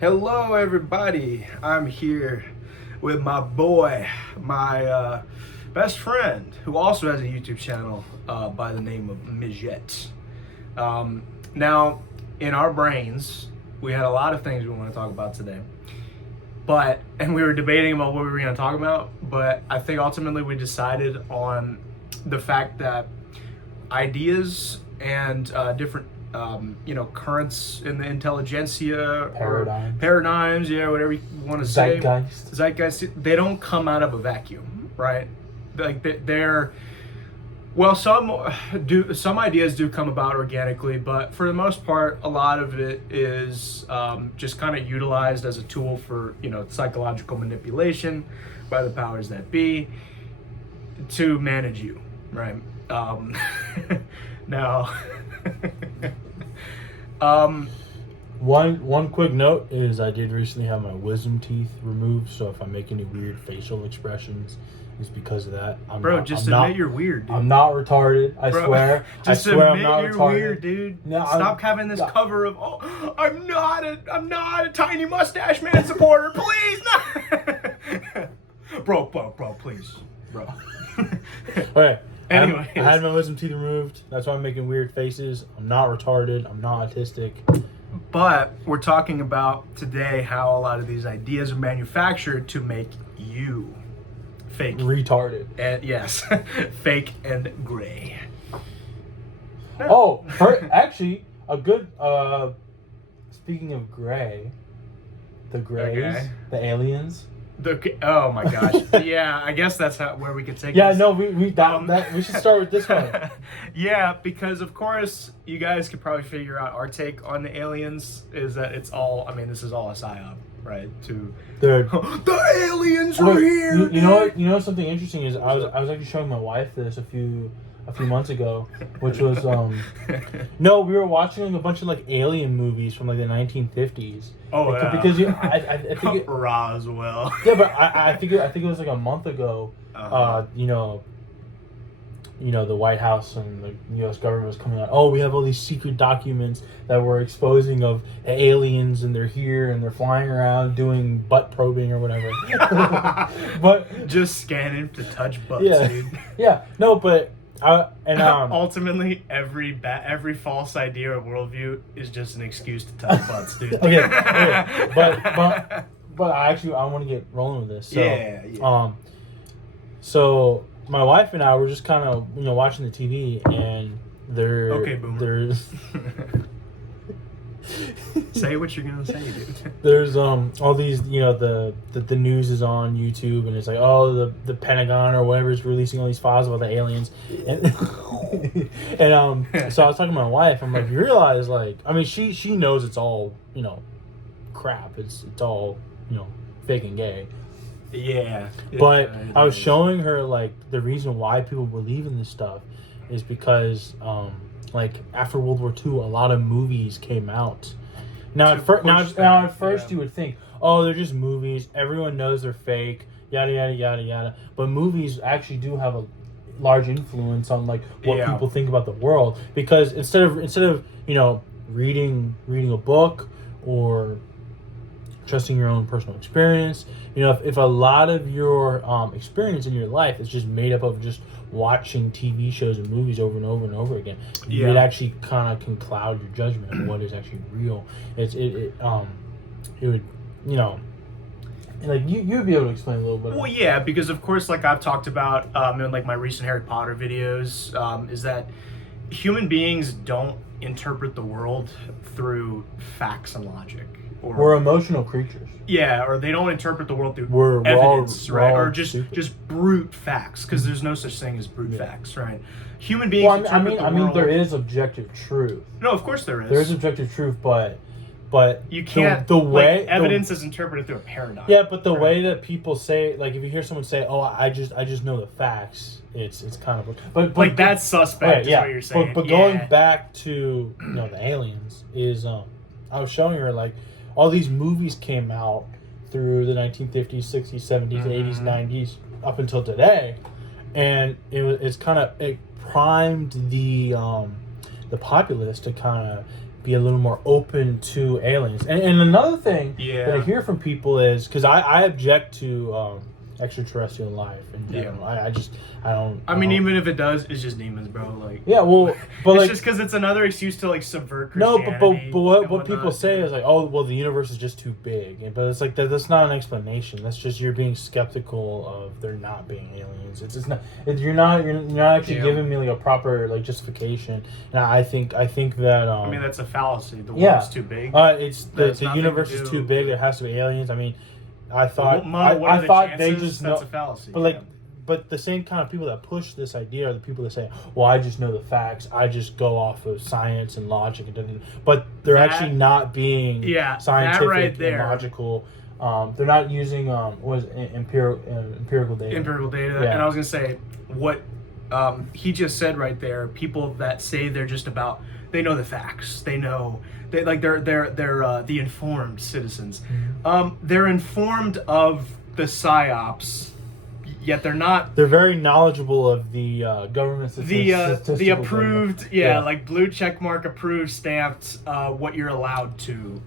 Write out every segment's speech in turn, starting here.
Hello, everybody. I'm here with my boy, my best friend, who also has a YouTube channel by the name of Mijet. Now, in our brains, we had a lot of things we want to talk about today, and we were debating about what we were going to talk about. But I think ultimately we decided on the fact that ideas and different currents in the intelligentsia paradigms, whatever you want to say, zeitgeist, they don't come out of a vacuum, right? Like they're some ideas do come about organically, but for the most part, a lot of it is just kind of utilized as a tool for psychological manipulation by the powers that be to manage you, right? Now, one quick note is I did recently have my wisdom teeth removed, so if I make any weird facial expressions, it's because of that. Admit you're weird, dude. I'm not retarded. I swear. Just I swear admit I'm not you're retarded. weird, dude. No, Stop having this cover of I'm not a tiny mustache man supporter. Please, no. bro, please, bro. Okay. Anyways. I had my wisdom teeth removed. That's why I'm making weird faces. I'm not retarded. I'm not autistic. But we're talking about today how a lot of these ideas are manufactured to make you fake. Retarded. And yes, fake and gray. Actually, a good, speaking of gray, the Greys, okay. The aliens. Oh my gosh. Yeah, I guess that's where we could take Yeah, this. no, we should start with this one. Yeah, because of course you guys could probably figure out our take on the aliens is that this is all a psyop, right? The aliens are here. You know something interesting is I was actually showing my wife this a few months ago, which was no, we were watching like a bunch of like alien movies from like the 1950s. Oh yeah. Because I think Roswell. Yeah, but I think it was like a month ago. The White House and the U.S. government was coming out. Oh, we have all these secret documents that we're exposing of aliens, and they're here and they're flying around doing butt probing or whatever. But just scanning to touch butts, yeah, dude. Yeah, no, but ultimately every false idea or worldview is just an excuse to touch butts, dude. Okay. But I want to get rolling with this. So, yeah. So my wife and I were just kind of watching the TV, and there's say what you're gonna say, dude. There's all these the news is on YouTube, and it's like the Pentagon or whatever is releasing all these files about the aliens, and so I was talking to my wife. I'm like, you realize she knows it's all crap. It's all fake and gay. Yeah. But I was showing her like the reason why people believe in this stuff is because after World War II, a lot of movies came out. Now at first you would think, oh, they're just movies. Everyone knows they're fake. Yada yada yada yada. But movies actually do have a large influence on what people think about the world, because instead of reading a book or trusting your own personal experience, if a lot of your experience in your life is just made up of just watching TV shows and movies over and over and over again, it actually kind of can cloud your judgment of what is actually real. It would you'd be able to explain a little bit. Well, yeah, because of course, like I've talked about in my recent Harry Potter videos, is that human beings don't interpret the world through facts and logic. We're emotional creatures. Yeah, or they don't interpret the world through evidence, right? Or just brute facts, because there's no such thing as brute facts, right? Human beings interpret the world. There is objective truth. No, of course there is. There is objective truth, but you can't. The way evidence is interpreted through a paradigm. Yeah, but the way that people say, if you hear someone say, "Oh, I just know the facts," it's kind of but that's suspect. Is what you're saying. But going back to the aliens is I was showing her all these movies came out through the 1950s, 60s, 70s, 80s, 90s up until today, and it primed the populace to kind of be a little more open to aliens. And another thing that I hear from people is, because I object to extraterrestrial life in general. I don't. I mean, even if it does, it's just demons, bro. Like, yeah, well, but it's like, just because it's another excuse to like subvert Christianity. No, but what people say is like, oh, well, the universe is just too big. But it's like that's not an explanation. That's just you're being skeptical of there not being aliens. It's just not. You're not actually giving me like a proper like justification. And I think that. I mean, that's a fallacy. The world is too big. It's the universe is too big. There has to be aliens. I mean, I thought I thought they just know. That's a fallacy. But like. But the same kind of people that push this idea are the people that say, well, I just know the facts. I just go off of science and logic. But they're actually not being scientific and logical. They're not using empirical data. Empirical data. Yeah. And I was going to say, what he just said right there, people that say they're just about, they know the facts. They know, they're the informed citizens. Mm-hmm. They're informed of the PSYOPs. Yet they're not. They're very knowledgeable of the government the approved, like blue check mark approved, stamped. What you're allowed to,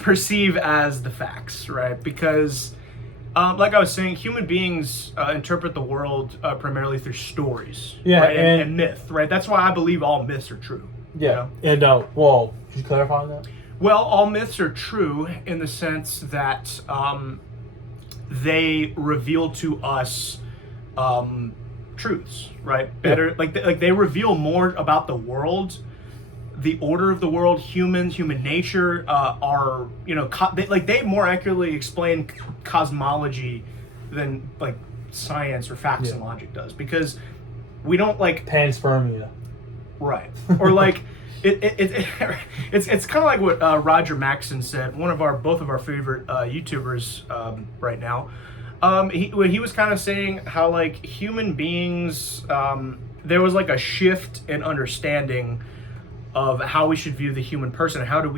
perceive as the facts, right? Because, like I was saying, human beings interpret the world primarily through stories, right? and myth, right? That's why I believe all myths are true. Yeah, you know? And well, could you clarify on that? Well, all myths are true in the sense that. They reveal to us truths, right? Better, like they reveal more about the world, the order of the world, human nature. Are they more accurately explain cosmology than like science or facts and logic does, because we don't like panspermia, right? Or like. It's kind of like what Roger Maxson said, both of our favorite YouTubers right now. He was kind of saying how like human beings, there was like a shift in understanding of how we should view the human person, and how do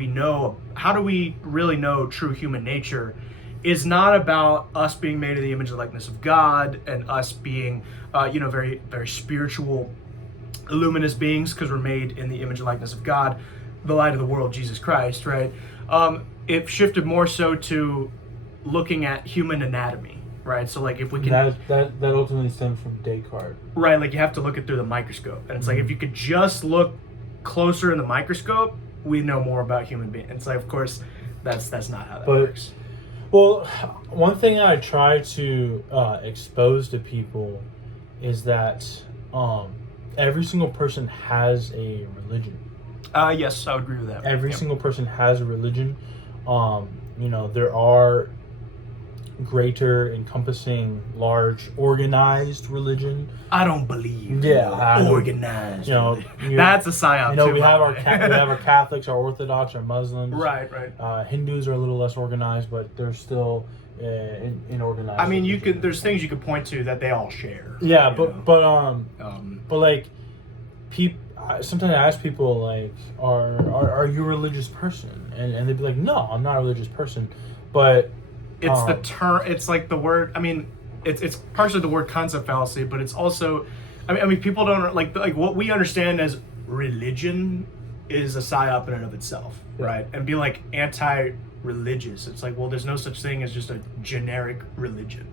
we really know true human nature is not about us being made in the image and likeness of God and us being very, very spiritual, luminous beings, because we're made in the image and likeness of God, the light of the world, Jesus Christ, right? It shifted more so to looking at human anatomy, right? So like if we can... That ultimately stems from Descartes. Right, like you have to look it through the microscope. And it's like if you could just look closer in the microscope, we know more about human beings. It's like, of course, that's not how that works. Well, one thing I try to expose to people is that... every single person has a religion. Yes, I would agree with that. Every single person has a religion. There are greater, encompassing, large, organized religion. I don't believe. Organized. That's a psyop. We have our Catholics, our Orthodox, our Muslims. Right. Hindus are a little less organized, but they're still in organized. I mean, there's things you could point to that they all share. Yeah, but like, sometimes I ask people like, are you a religious person? And they'd be like, no, I'm not a religious person. But it's the term. It's like the word. I mean, it's partially the word concept fallacy, but it's also, I mean, people don't like what we understand as religion is a psyop in and of itself, right? And be like anti-religious. It's like, well, there's no such thing as just a generic religion,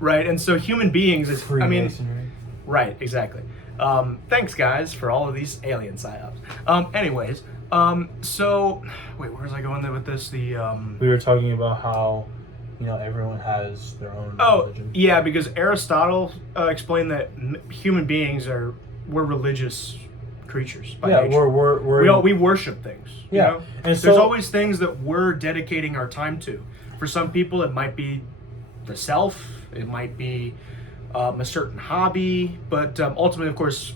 right? And so human beings is, Freemasonry. Right, exactly. Thanks, guys, for all of these alien psyops. Anyways, so wait, where was I going there with this? We were talking about how everyone has their own religion. Yeah, because Aristotle explained that human beings we're religious creatures by nature. We worship things. Yeah, and there's always things that we're dedicating our time to. For some people, it might be the self. It might be a certain hobby, but ultimately, of course,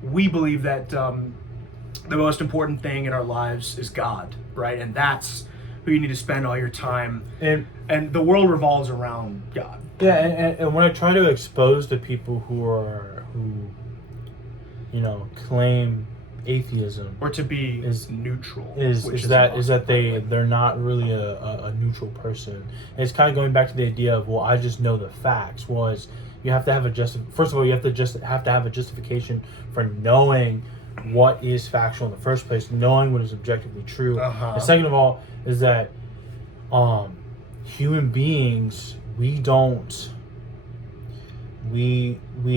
we believe that the most important thing in our lives is God, right? And that's who you need to spend all your time. And the world revolves around God. Yeah, and when I try to expose to people who claim atheism or to be neutral, is that they're not really a neutral person. And it's kind of going back to the idea of, well, I just know the facts. You have to have first of all, you have to have a justification for knowing what is factual in the first place, knowing what is objectively true. Uh-huh. And second of all, is that human beings, we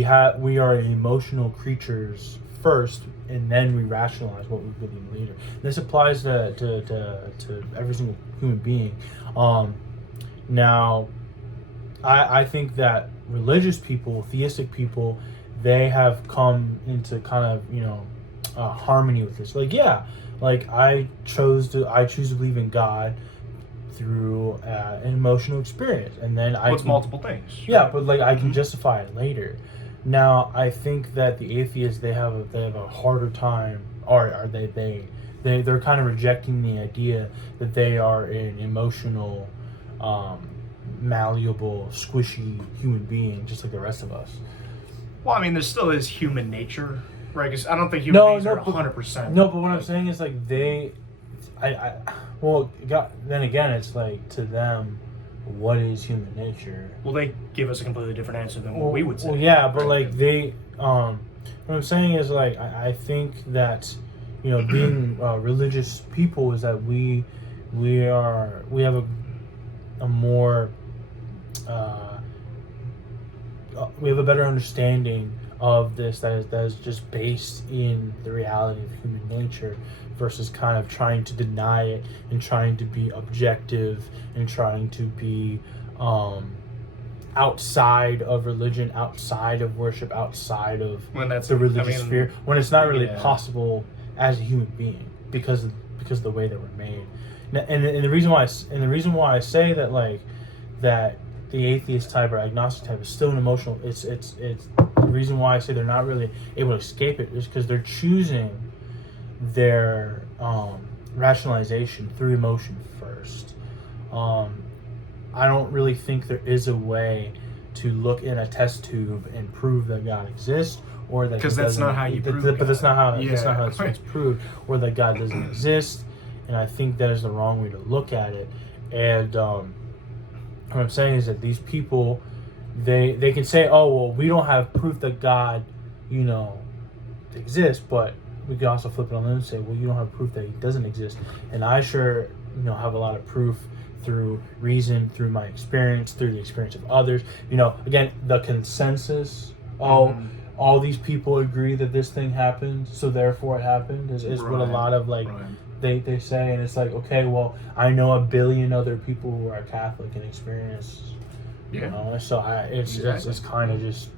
are emotional creatures first, and then we rationalize what we believe later. This applies to every single human being. Now, I think that religious people, theistic people, they have come into kind of harmony with this. Like, yeah, like I choose to believe in God through an emotional experience, and then it's multiple things. Yeah, right? but like I can justify it later. Now, I think that the atheists, they have a harder time, or they're kind of rejecting the idea that they are an emotional, malleable, squishy human being, just like the rest of us. Well, I mean, there still is human nature, right? 'Cause I don't think human beings are 100%. No, but what I'm saying is like then again, it's like to them, what is human nature? Well, they give us a completely different answer than what we would say. Well, yeah, but right? like what I'm saying is like I think that being religious people is that we have a more we have a better understanding of this that is just based in the reality of human nature versus kind of trying to deny it and trying to be objective and trying to be outside of religion, outside of worship, outside of the religious sphere, when it's not really possible as a human being because of the way that we're made. And the reason why I say that that the atheist type or agnostic type is still an emotional. It's the reason why I say they're not really able to escape it is because they're choosing their rationalization through emotion first. I don't really think there is a way to look in a test tube and prove that God exists, or that because that's not how you prove but that's not how that's not how it's proved, or that God doesn't exist. And I think that is the wrong way to look at it. And what I'm saying is that these people, they can say, oh well, we don't have proof that God exists, but we can also flip it on them and say, well, you don't have proof that he doesn't exist. And I sure have a lot of proof through reason, through my experience, through the experience of others. Again, the consensus, all these people agree that this thing happened, so therefore it happened, is what a lot of they say. And it's like, okay, well, I know a billion other people who are Catholic and experience, so it's kind of just,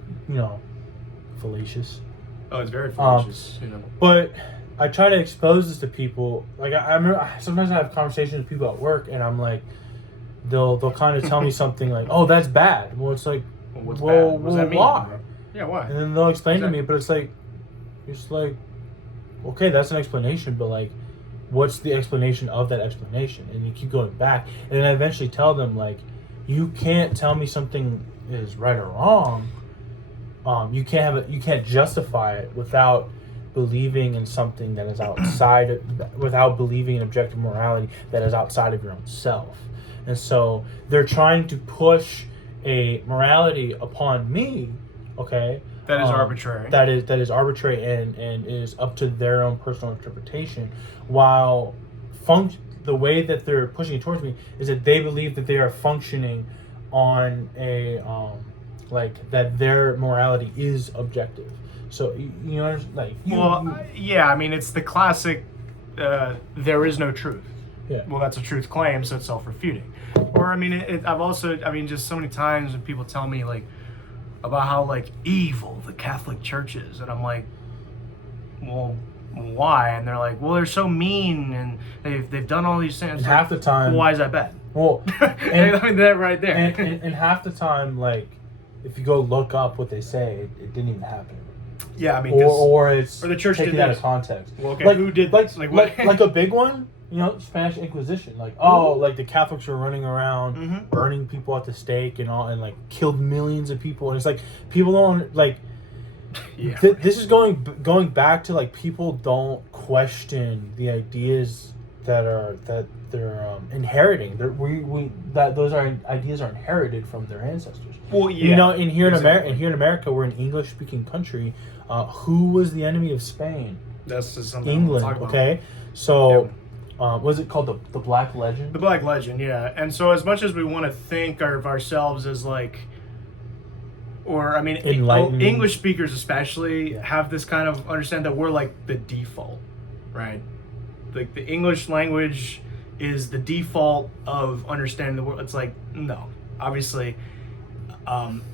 fallacious. Oh, it's very fallacious, But I try to expose this to people. Like I remember, sometimes I have conversations with people at work, and I'm like, they'll kind of tell me something like, "Oh, that's bad." Well, it's like, what's bad? What does that mean? Why? Yeah, why? And then they'll explain to me, but it's like, okay, that's an explanation, but like, what's the explanation of that explanation? And you keep going back, and then I eventually tell them like, you can't tell me something is right or wrong. You can't justify it without believing in something that is outside without believing in objective morality that is outside of your own self. And so they're trying to push a morality upon me, okay? That is arbitrary. That is arbitrary and is up to their own personal interpretation, while the way that they're pushing it towards me is that they believe that they are functioning on a that their morality is objective. So yeah, I mean, it's the classic there is no truth. Yeah. Well, that's a truth claim, so it's self-refuting. Or I mean, just so many times when people tell me about how evil the Catholic Church is, and I'm like, well, why? And they're like, well, they're so mean and they've done all these things. And half the time, well, why is that bad? Well, and I mean that right there. And half the time, if you go look up what they say, it didn't even happen. Yeah, I mean, or the church taken out of context. Well, okay, who did this? Like a big one? Spanish Inquisition. The Catholics were running around burning people at the stake and all, and killed millions of people. And it's like people don't Yeah. This is going back to people don't question the ideas that they're inheriting. Those ideas are inherited from their ancestors. Well, yeah. Here in America, we're an English speaking country. Who was the enemy of Spain? That's just something England. we'll talk about. Okay, so was it called the Black Legend? The Black Legend, yeah. And so as much as we want to think of ourselves as like, or I mean, English speakers especially have this kind of understand that we're like the default, right? Like the English language is the default of understanding the world. It's like, no, obviously,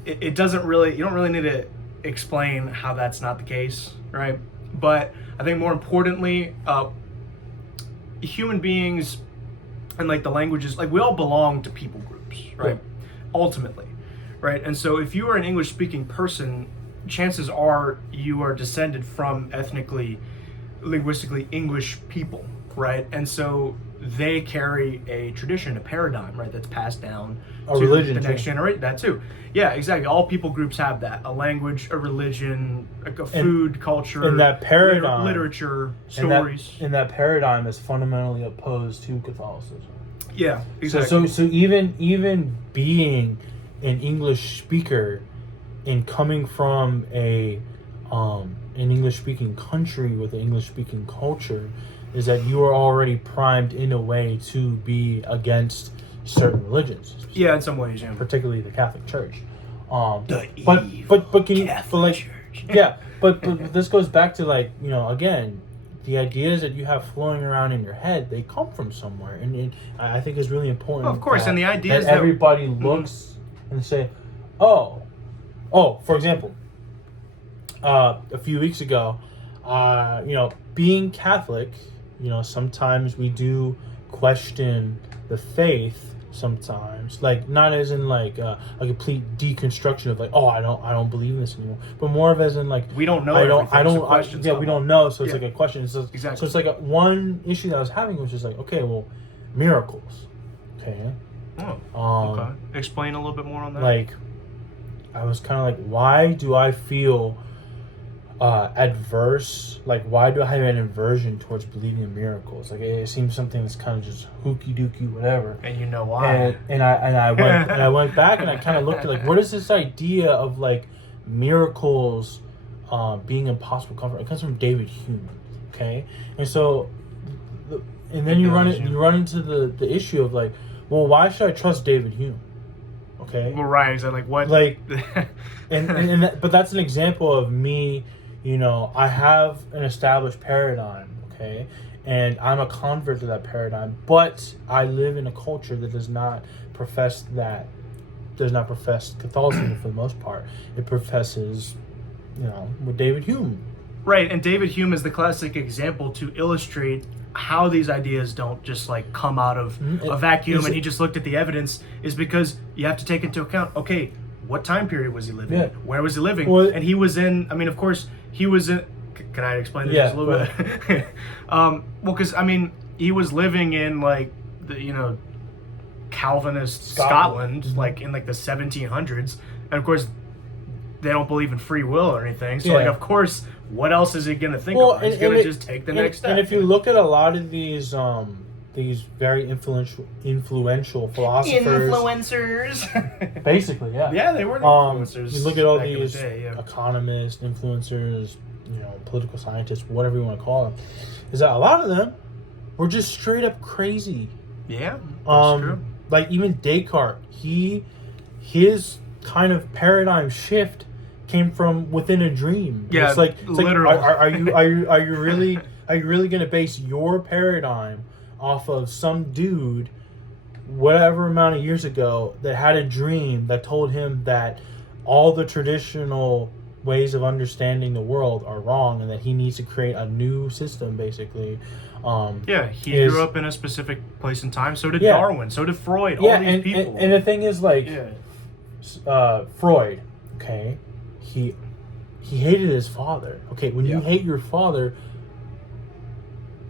it doesn't really, you don't really need to explain how that's not the case, right? But I think more importantly, human beings and like the languages, like we all belong to people groups, right? Ultimately, right? And so if you are an English speaking person, chances are you are descended from ethnically, linguistically English people, right? And so they carry a tradition, a paradigm, right, that's passed down a to religion the next too. generation. That too. Yeah, exactly. All people groups have that. A language, a religion, like a food, culture, and that paradigm, literature, stories. And that paradigm is fundamentally opposed to Catholicism. Yeah, exactly. So even being an English speaker and coming from an English speaking country with an English speaking culture is that you are already primed in a way to be against certain religions. Yeah, in some ways, yeah. Particularly the Catholic Church. But can you, Catholic Church. Yeah, but this goes back to like, you know, again, the ideas that you have flowing around in your head, they come from somewhere, and I think it's really important. Of course, and the idea is that everybody looks and say, oh, for example, a few weeks ago, you know, being Catholic, you know, sometimes we do question the faith. Sometimes, like not as in like a complete deconstruction of like, oh, I don't believe in this anymore, but more of as in like we don't know. We don't know, so it's like a question. So, exactly. So it's like one issue that I was having was just like, okay, well, miracles, okay. Okay. Explain a little bit more on that. Like, I was kind of like, why do I feel adverse? Like, why do I have an aversion towards believing in miracles? Like, it seems something that's kind of just hooky dooky, whatever. And you know why? And I went back and I kind of looked at like, what is this idea of like miracles being impossible come from? It comes from David Hume, okay? And so, and then you run into the issue of like, well, why should I trust David Hume? Okay. Well, right. Exactly. Like what? Like, but that's an example of me. You know, I have an established paradigm, okay, and I'm a convert to that paradigm. But I live in a culture that does not profess Catholicism for the most part. It professes, you know, with David Hume. Right, and David Hume is the classic example to illustrate how these ideas don't just like come out of a vacuum and he just looked at the evidence, is because you have to take into account, okay, what time period was he living in? Where was he living? Well, and he was in, I mean, of course, he was in, can I explain this just a little bit? Well, because, I mean, he was living in like the, you know, Calvinist Scotland, like in like the 1700s, and of course they don't believe in free will or anything, so like of course what else is he gonna think of? He's gonna just take the next step. And if you look at a lot of these very influential influencers basically, they were the influencers. You look at all these economists, influencers, you know, political scientists, whatever you want to call them, is that a lot of them were just straight up crazy. Yeah, that's true. Like even Descartes, his kind of paradigm shift came from within a dream. Yeah, it's like literally. Are you really going to base your paradigm off of some dude, whatever amount of years ago, that had a dream that told him that all the traditional ways of understanding the world are wrong and that he needs to create a new system, basically? He grew up in a specific place and time. So did Darwin. So did Freud. All these people. And the thing is, like, Freud, okay, he hated his father. Okay, when you hate your father,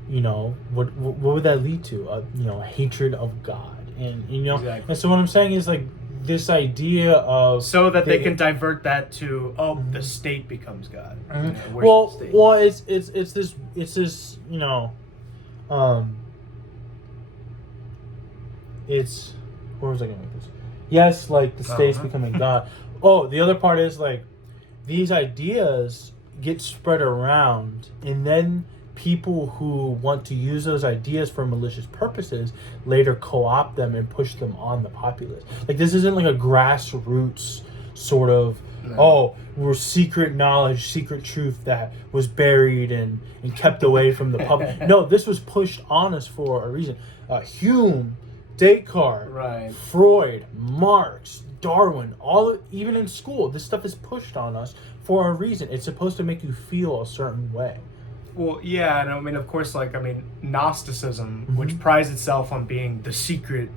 you know, what would that lead to? You know, hatred of God. And you know, and so what I'm saying is, like, this idea of so that they can divert that to the state becomes God. Mm-hmm. It's this you know, it's, where was I going with this? Yes, like the state's becoming God. Oh, the other part is like these ideas gets spread around, and then people who want to use those ideas for malicious purposes later co-opt them and push them on the populace. Like, this isn't like a grassroots sort of, we're secret knowledge, secret truth that was buried and kept away from the public. No, this was pushed on us for a reason. Hume, Descartes, Right. Freud, Marx, Darwin, even in school, this stuff is pushed on us for a reason. It's supposed to make you feel a certain way. Well, yeah, and I mean, of course, like, I mean, Gnosticism, which prides itself on being the secret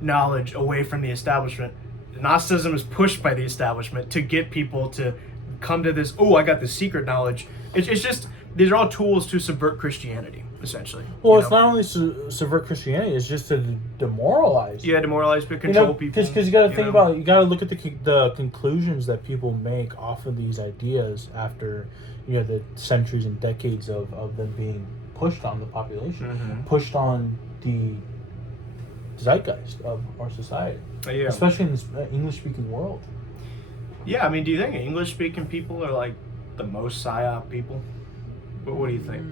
knowledge away from the establishment, Gnosticism is pushed by the establishment to get people to come to this, I got the secret knowledge. It's just, these are all tools to subvert Christianity, essentially. Well, it's not only subvert Christianity, it's just to demoralize. Yeah, demoralize, but control people. Because you got to think about it. You got to look at the conclusions that people make off of these ideas after, the centuries and decades of them being pushed on the population, pushed on the zeitgeist of our society, especially in this English-speaking world. Yeah, I mean, do you think English-speaking people are like the most psyop people? What do you think?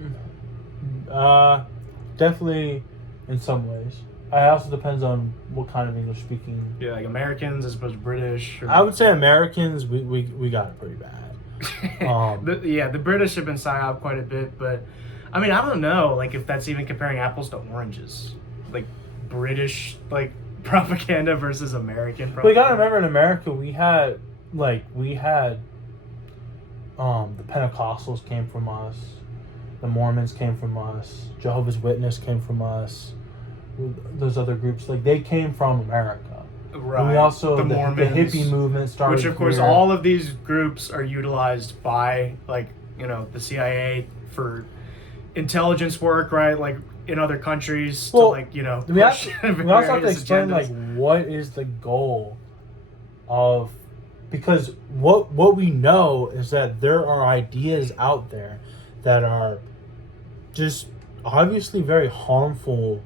Definitely in some ways. It also depends on what kind of English speaking. Yeah, like Americans as opposed to British. I would say Americans, we got it pretty bad. The British have been psyop quite a bit, but I mean, I don't know, like, if that's even comparing apples to oranges, like British like propaganda versus American propaganda. But you gotta remember, in America, we had the Pentecostals came from us, the Mormons came from us, Jehovah's Witness came from us, those other groups, like, they came from America. Right. And we also, the Mormons, hippie movement started. Which, of course, here. all of these groups are utilized by, like, the CIA for intelligence work, right? Like, in other countries to, like, we also have to explain, like, what is the goal of... Because what we know is that there are ideas out there that are just obviously very harmful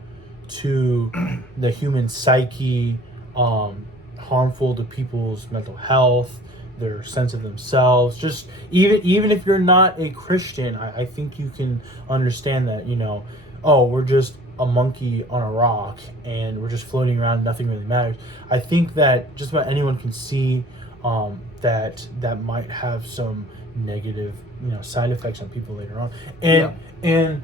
to the human psyche, harmful to people's mental health, their sense of themselves. Just even if you're not a Christian, I think you can understand that, we're just a monkey on a rock and we're just floating around, nothing really matters. I think that just about anyone can see that might have some negative, side effects on people later on. And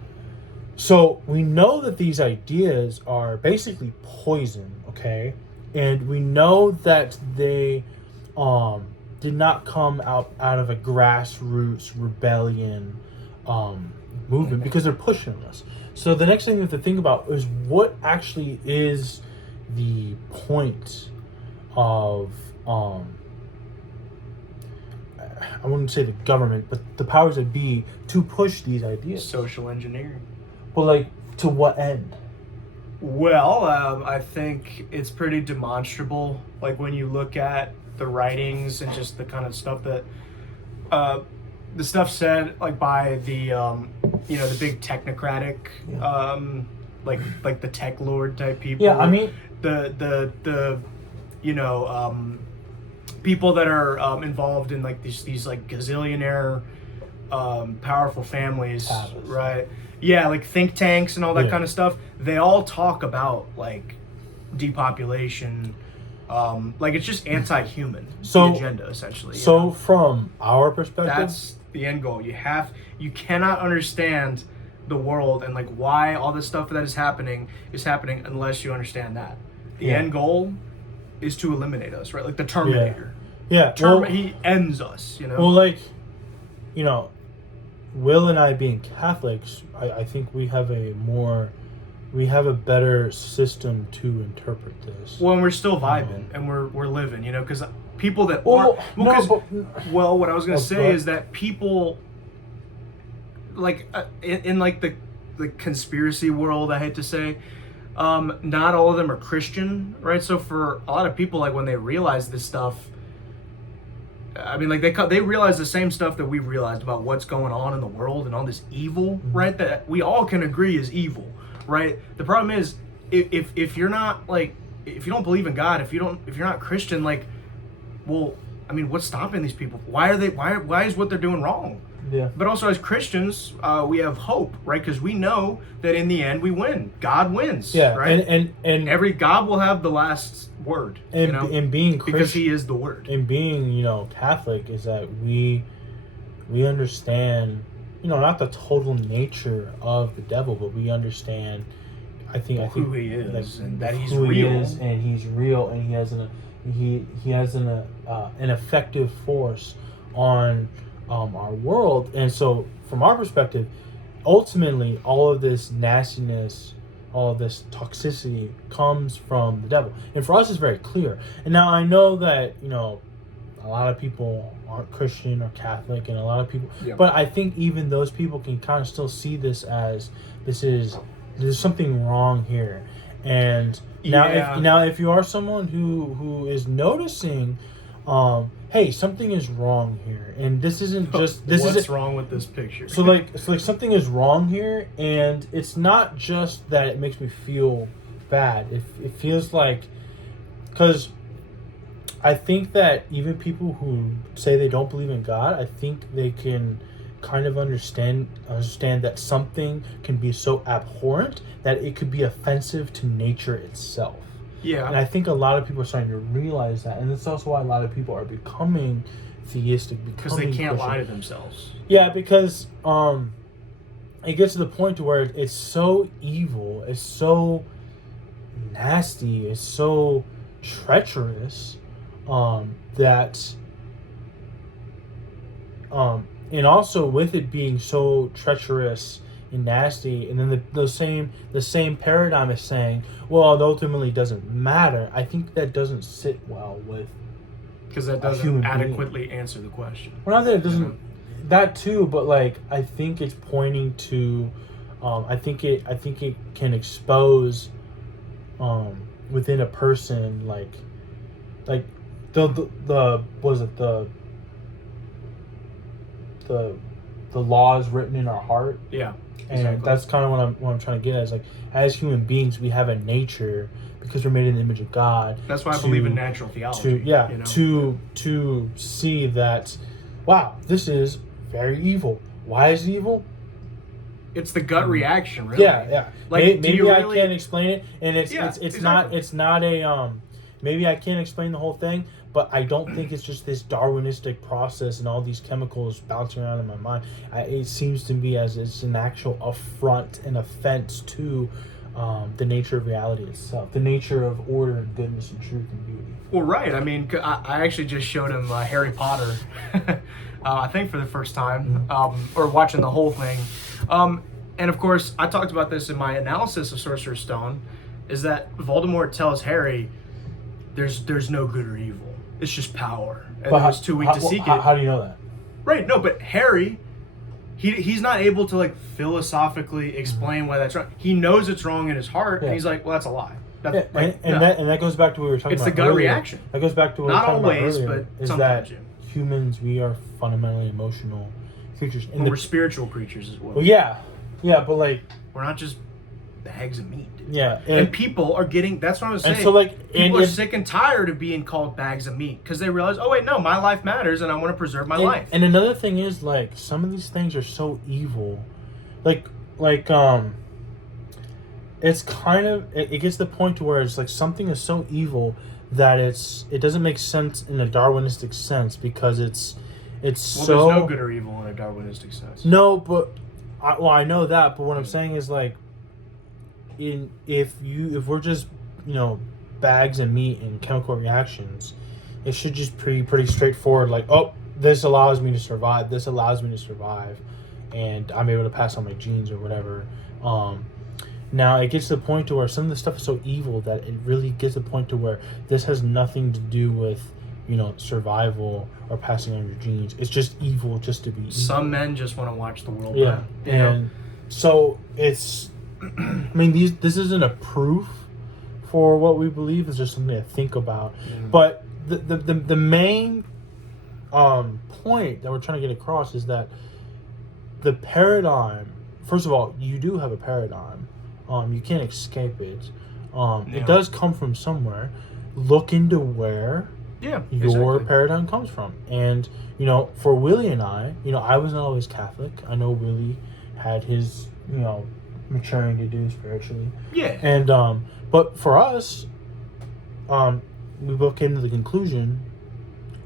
so we know that these ideas are basically poison, okay? And we know that they did not come out of a grassroots rebellion movement, because they're pushing us. So the next thing we have to think about is what actually is the point of I wouldn't say the government, but the powers that be, to push these ideas. Social engineering. But, like, to what end? Well, I think it's pretty demonstrable. Like, when you look at the writings and just the kind of stuff that, the stuff said, like, by the, the big technocratic, like the tech lord type people. Yeah, I mean, the people that are involved in, like, these like gazillionaire powerful families, right? Yeah, like think tanks and all that kind of stuff. They all talk about, like, depopulation. Like, it's just anti-human, the agenda, essentially. So from our perspective, that's the end goal. You cannot understand the world and, like, why all this stuff that is happening unless you understand that. The end goal is to eliminate us, right? Like the Terminator. Yeah. He ends us, Well, like, Will and I being Catholics, I think we have a better system to interpret this. Well, and we're still vibing and we're living, because people that aren't... Well, what I was going to say is that people, like, in like the conspiracy world, I hate to say, not all of them are Christian, right? So for a lot of people, like, when they realize this stuff, I mean, like, they realize the same stuff that we've realized about what's going on in the world and all this evil, right? That we all can agree is evil, right? The problem is, if you're not, like, if you don't believe in God, if you're not Christian, like, well, I mean, what's stopping these people? Why is what they're doing wrong, Yeah. But also as Christians, we have hope, right? Because we know that in the end we win. God wins. Yeah. Right. And every God will have the last word. And being Christian, because He is the Word. And being Catholic is that we understand not the total nature of the devil, but we understand. I think who he is, and that he's who real. He is, and he's real, and he has an effective force on our world. And so, from our perspective, ultimately, all of this nastiness, all of this toxicity comes from the devil. And for us, it's very clear. And now I know that a lot of people aren't Christian or Catholic, and a lot of people, but I think even those people can kind of still see this as there's something wrong here. And now if you are someone who is noticing, hey, something is wrong here, and this isn't just what's wrong with this picture. So like something is wrong here, and it's not just that it makes me feel bad. It feels like, because I think that even people who say they don't believe in God, I think they can kind of understand that something can be so abhorrent that it could be offensive to nature itself. Yeah. And I think a lot of people are starting to realize that, and that's also why a lot of people are becoming theistic, because they can't Christian. lie to themselves. Yeah, because it gets to the point to where it's so evil, it's so nasty, it's so treacherous, that and also with it being so treacherous and nasty, and then the same paradigm is saying, well, it ultimately doesn't matter. I think that doesn't sit well with, because that doesn't adequately answer the question. Well, not that it doesn't, that too, but like I think it's pointing to, I think it can expose, within a person like the was it the laws written in our heart. Yeah. And exactly. that's kind of what I'm trying to get at. Is like, as human beings, we have a nature because we're made in the image of God. That's why I believe in natural theology. To see that, wow, this is very evil. Why is it evil? It's the gut reaction, really. Yeah. Like, maybe I can't explain it, and it's exactly. not a maybe I can't explain the whole thing, but I don't think it's just this Darwinistic process and all these chemicals bouncing around in my mind. It seems to me as it's an actual affront and offense to the nature of reality itself, the nature of order and goodness and truth and beauty. Well, right. I mean, I actually just showed him Harry Potter, I think for the first time, or watching the whole thing. And of course, I talked about this in my analysis of Sorcerer's Stone, is that Voldemort tells Harry, there's no good or evil. It's just power. And he was too weak to seek it. How do you know that? Right, no, but Harry, he's not able to like philosophically explain why that's wrong. He knows it's wrong in his heart, and he's like, well, that's a lie. That goes back to what we were talking about. It's the gut earlier. reaction. That goes back to what not we were talking always, about earlier. but is sometimes. That humans, we are fundamentally emotional creatures. And we're spiritual creatures as well. Well, yeah, but like, we're not just bags of meat. Yeah, and people are getting. That's what I was saying. And so, like, people are sick and tired of being called bags of meat because they realize, oh wait, no, my life matters, and I want to preserve my life. And another thing is, like, some of these things are so evil, like it's kind of it gets to the point to where it's like something is so evil that it doesn't make sense in a Darwinistic sense, because it's so. There's no good or evil in a Darwinistic sense. No, but I know that, but what I'm saying is, like, if we're just bags of meat and chemical reactions, it should just be pretty straightforward. Like, oh, this allows me to survive. This allows me to survive, and I'm able to pass on my genes or whatever. Now it gets to the point to where some of the stuff is so evil that it really gets to the point to where this has nothing to do with survival or passing on your genes. It's just evil just to be evil. Some men just want to watch the world burn. And so it's. I mean, this isn't a proof for what we believe. It's just something to think about. But the main point that we're trying to get across is that the paradigm. First of all, you do have a paradigm. You can't escape it. It does come from somewhere. Look into where Yeah, your exactly. paradigm comes from. And, you know, for Willie and I, you know, I was not always Catholic. I know Willie had his, you know, maturing to do spiritually. Yeah. And, but for us, we both came to the conclusion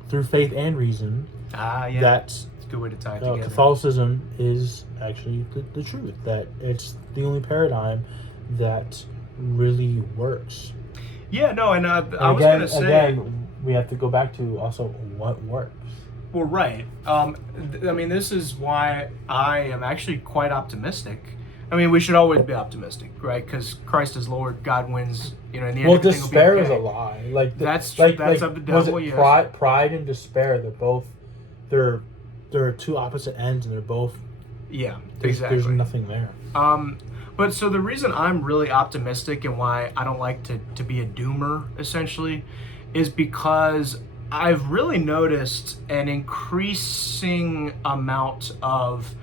through faith and reason Yeah. that It's a good way to tie it together. Catholicism is actually the truth, that it's the only paradigm that really works. Yeah, no, and I was Again, gonna say, we have to go back to also what works. well, right. I mean, this is why I am actually quite optimistic. I mean, we should always be optimistic, right? Because Christ is Lord, God wins. You know, in the end, Well, everything will be despair okay. is a lie. Like That's like of the devil. was it Yes. pride and despair? They're two opposite ends, and they're both. Yeah, There's exactly. nothing there. But so the reason I'm really optimistic and why I don't like to be a doomer, essentially, is because I've really noticed an increasing amount of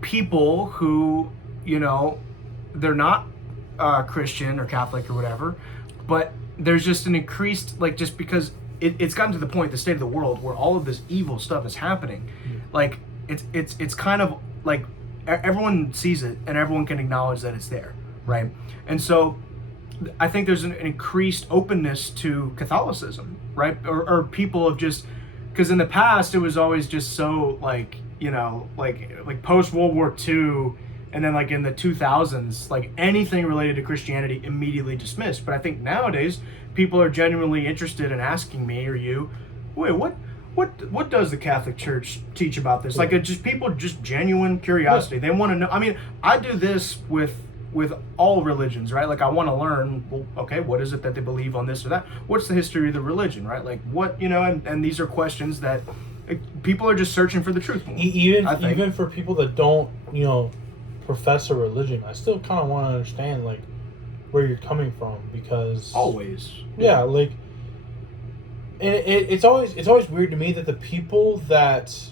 people who, you know, they're not Christian or Catholic or whatever, but there's just an increased, like, just because it's gotten to the point, the state of the world, where all of this evil stuff is happening. Like, it's kind of like everyone sees it and everyone can acknowledge that it's there, right? And so I think there's an increased openness to Catholicism, right? Or people of just, because in the past it was always just so, like, you know, like post World War II, and then like in the 2000s, like anything related to Christianity immediately dismissed. But I think nowadays people are genuinely interested in asking me or you, wait, what does the Catholic Church teach about this? Like, it's just people, just genuine curiosity. They want to know. I mean, I do this with all religions, right? Like, I want to learn, well, okay, what is it that they believe on this or that? What's the history of the religion, right? Like, what, you know, and these are questions that people are just searching for the truth more, Even for people that don't, you know, profess a religion, I still kind of want to understand, like, where you're coming from, because always, yeah, like, and it's always weird to me that the people that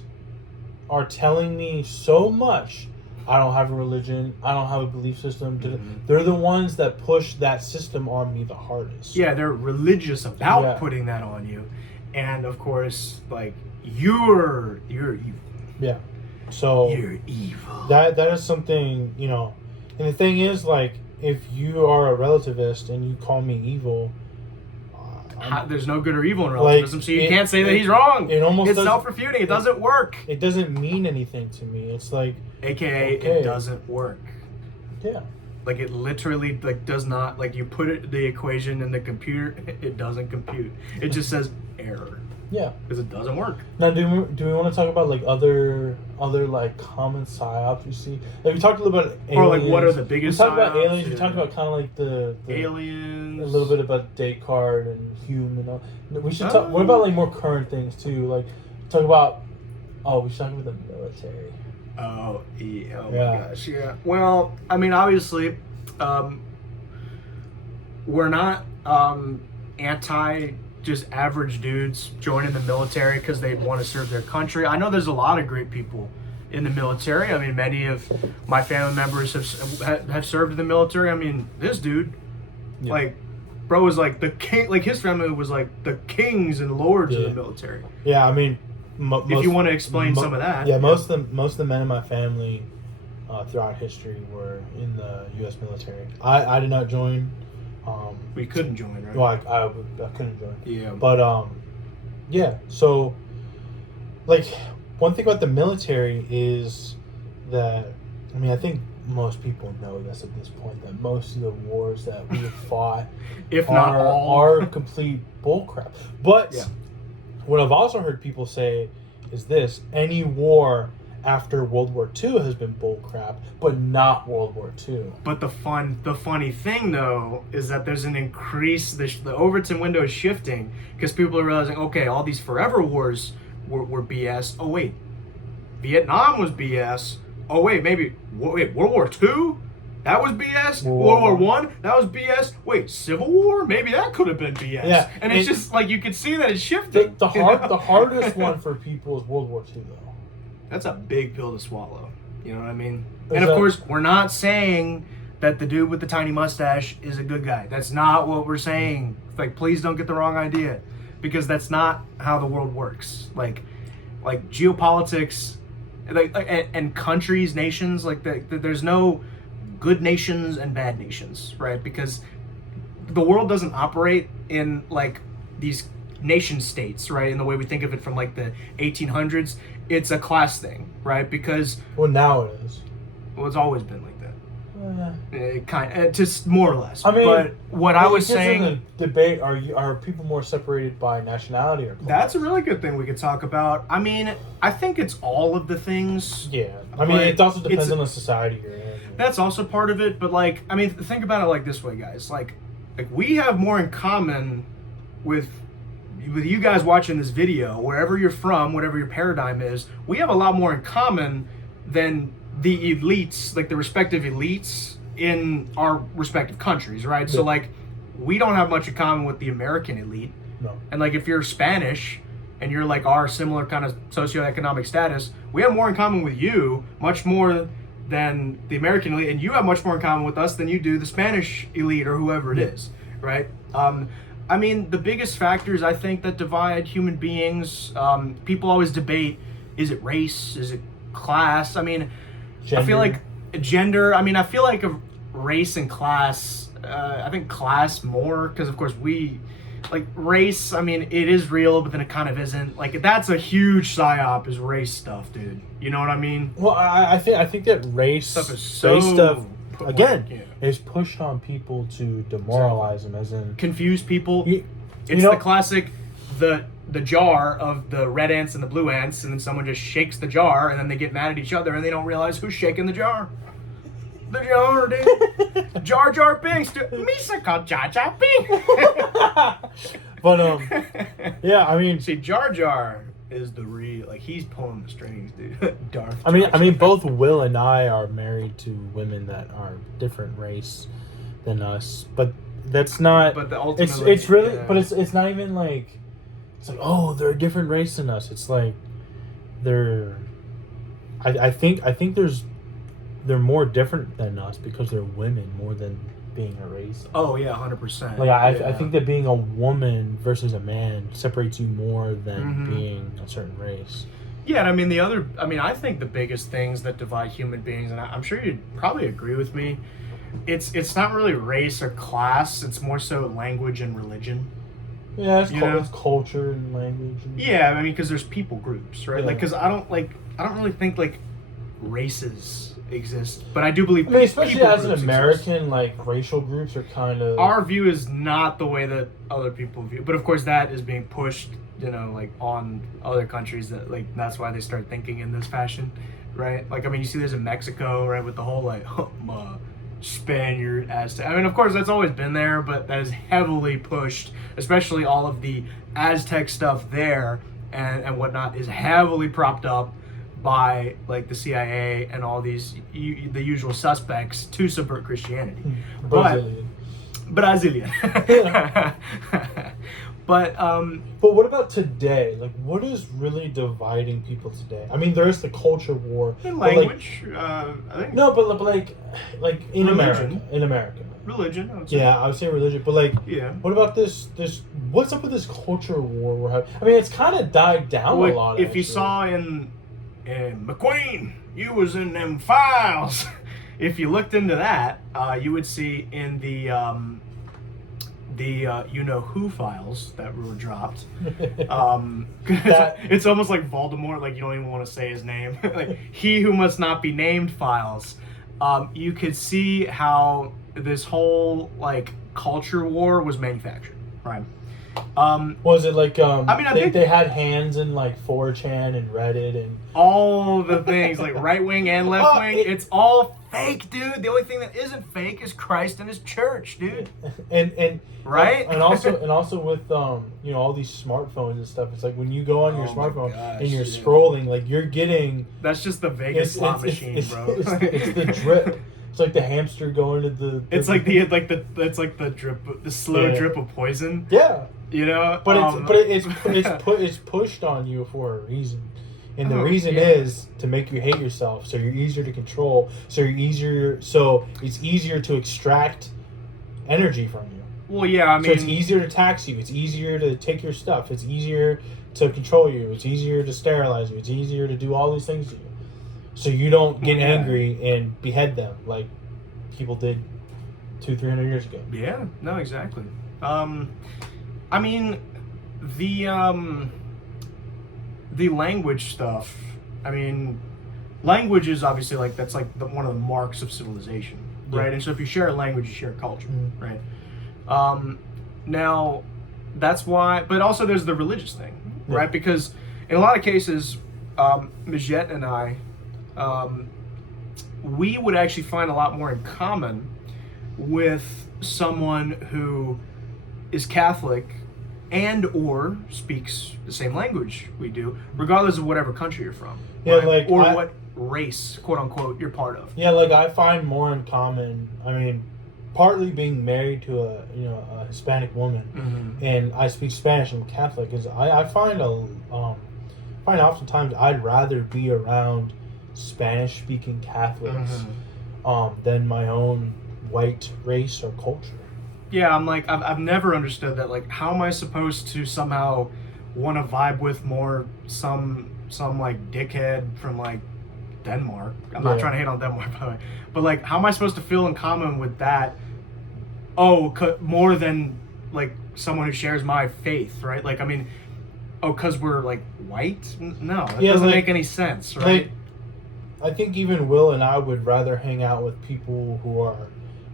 are telling me so much, I don't have a religion, I don't have a belief system, they're the ones that push that system on me the hardest. Yeah, they're religious about putting that on you, and of course, like, you're evil. Yeah. So you're evil. That is something, you know, and the thing is, like, if you are a relativist and you call me evil, there's no good or evil in relativism, like, so you can't say that he's wrong. It's self-refuting. It doesn't work. It doesn't mean anything to me. It's like, AKA, okay, it doesn't work. Yeah. Like, it literally, like, does not, like, you put the equation in the computer, it doesn't compute. It just says error. Yeah. Because it doesn't work. Now, do we want to talk about, like, other like common psyops we see? Like, we talked a little about aliens. Or, like, what are the biggest psyops? We talked about aliens. Yeah. We talked about kind of like the aliens. A little bit about Descartes and Hume and all. We should talk. What about, like, more current things too? Like, talk about. Oh, we should talk about the military. Oh, yeah. Oh, yeah. My gosh. Yeah. Well, I mean, obviously, we're not anti just average dudes joining the military because they want to serve their country. I know there's a lot of great people in the military. I mean, many of my family members have served in the military. I mean, this dude, like, bro was like the king. Like, his family was like the kings and lords of the military. Yeah, I mean, if you want to explain some of that. Yeah, most of the men in my family throughout history were in the U.S. military. I did not join. We couldn't join, right? Well, I couldn't join. Yeah. But yeah. So, like, one thing about the military is that, I mean, I think most people know this at this point, that most of the wars that we have fought, if not all, are complete bullcrap. But what I've also heard people say is this: any war after World War II has been bullcrap, but not World War II. But the funny thing, though, is that there's an increase. The Overton window is shifting because people are realizing, okay, all these forever wars were BS. Oh wait, Vietnam was BS. Oh wait, World War II, that was BS. World War One, that was BS. Wait, Civil War, maybe that could have been BS. Yeah, and it's just like you can see that it's shifting. The hardest one for people is World War II, though. That's a big pill to swallow. You know what I mean? And of course, we're not saying that the dude with the tiny mustache is a good guy. That's not what we're saying. Like, please don't get the wrong idea. because that's not how the world works. Like geopolitics, and countries, nations, there's no good nations and bad nations, right? Because the world doesn't operate in like these nation states, right? In the way we think of it from like the 1800s, it's a class thing, right? Because now it is. Well, it's always been like that. Just more or less. I mean, but what I was saying, in the debate, are people more separated by nationality or class? That's a really good thing we could talk about. I mean, I think it's all of the things. Yeah, I mean, it also depends on the society you're in. That's also part of it, but like, I mean, think about it like this way, guys. Like we have more in common with you guys watching this video, wherever you're from, whatever your paradigm is. We have a lot more in common than the elites, like the respective elites in our respective countries, right? Yeah. So like, we don't have much in common with the American elite. No. And like, if you're Spanish and you're like our similar kind of socioeconomic status, we have more in common with you, much more than the American elite, and you have much more in common with us than you do the Spanish elite or whoever it is, right? I mean, the biggest factors I think that divide human beings, people always debate, is it race? Is it class? I mean, gender. I feel like gender, I mean, I feel like a race and class, I think class more, because of course like race, I mean, it is real, but then it kind of isn't. Like, that's a huge psyop, is race stuff, dude. You know what I mean? Well, I think that race stuff is so race stuff, again, is pushed on people to demoralize them, as in confuse people. It's the classic, the jar of the red ants and the blue ants, and then someone just shakes the jar, and then they get mad at each other, and they don't realize who's shaking the jar. The jar, dude. Jar Jar Binks, dude. Misa called Jar Jar Binks. But yeah, I mean, see, Jar Jar is the real, like, he's pulling the strings, dude. Darth. I mean, both Will and I are married to women that are different race than us, but that's not. But ultimately, it's really, but it's not even like. It's like, oh, they're a different race than us. It's like they're. I think they're more different than us because they're women more than being a race. Oh yeah, 100%. Like I think that being a woman versus a man separates you more than being a certain race. Yeah, and I mean, I think the biggest things that divide human beings, and I'm sure you'd probably agree with me, it's not really race or class. It's more so language and religion. Yeah, it's culture and language. Yeah, I mean, because there's people groups, right? Yeah. Like, because I don't really think like races exist, but I do believe. I mean, especially as an American, exist. Like racial groups are kind of. Our view is not the way that other people view, but of course that is being pushed, like on other countries. That like that's why they start thinking in this fashion, right? Like, I mean, you see this in Mexico, right, with the whole like Spaniard Aztec. I mean, of course that's always been there, but that is heavily pushed, especially all of the Aztec stuff there and whatnot is heavily propped up by like the CIA and all these the usual suspects to subvert Christianity. Brazilian. But what about today? Like, what is really dividing people today? I mean, there is the culture war. In language, I think. No, but like in religion. America. Religion. I would say religion, but like, yeah. What about this? What's up with this culture war we're having? I mean, it's kind of died down a lot. If you saw in McQueen, you was in them files. If you looked into that, you would see in the you know who files that were dropped. It's almost like Voldemort. Like, you don't even want to say his name. Like, he who must not be named files. You could see how this whole like culture war was manufactured, right? Was it like I think they had hands in like 4chan and Reddit and all the things like right wing and left wing? It's all fake, dude. The only thing that isn't fake is Christ and his church, dude. And right? And also with all these smartphones and stuff. It's like when you go on your smartphone and you're scrolling, like you're getting. That's just the Vegas slot machine, bro. It's the drip. It's like the hamster going to the. It's like the drip, the slow drip of poison. Yeah. You know, but it's pushed on you for a reason, and the reason is to make you hate yourself, so you're easier to control, so it's easier to extract energy from you. Well, yeah, I mean, So it's easier to tax you. It's easier to take your stuff. It's easier to control you. It's easier to sterilize you. It's easier to do all these things to you. So you don't get angry and behead them like people did 200-300 years ago. Yeah, no, exactly. I mean, the language stuff. I mean, language is obviously like that's like one of the marks of civilization, right? Yeah. And so if you share a language, you share a culture, right? Now, that's why. But also, there's the religious thing, right? Because in a lot of cases, Majette and I, we would actually find a lot more in common with someone who is Catholic and or speaks the same language we do, regardless of whatever country you're from. Yeah, right? like or what race, quote unquote, you're part of. Yeah, like I find more in common. I mean, partly being married to a Hispanic woman, and I speak Spanish. I'm Catholic. Is I find oftentimes I'd rather be around Spanish speaking Catholics than my own white race or culture. Yeah, I'm like I've never understood that. Like, how am I supposed to somehow want to vibe with more some like dickhead from like Denmark? I'm not trying to hate on Denmark, by the way, but like, how am I supposed to feel in common with that? More than like someone who shares my faith, right? Like, I mean, because we're like white? No, that doesn't make any sense, right? I think even Will and I would rather hang out with people who are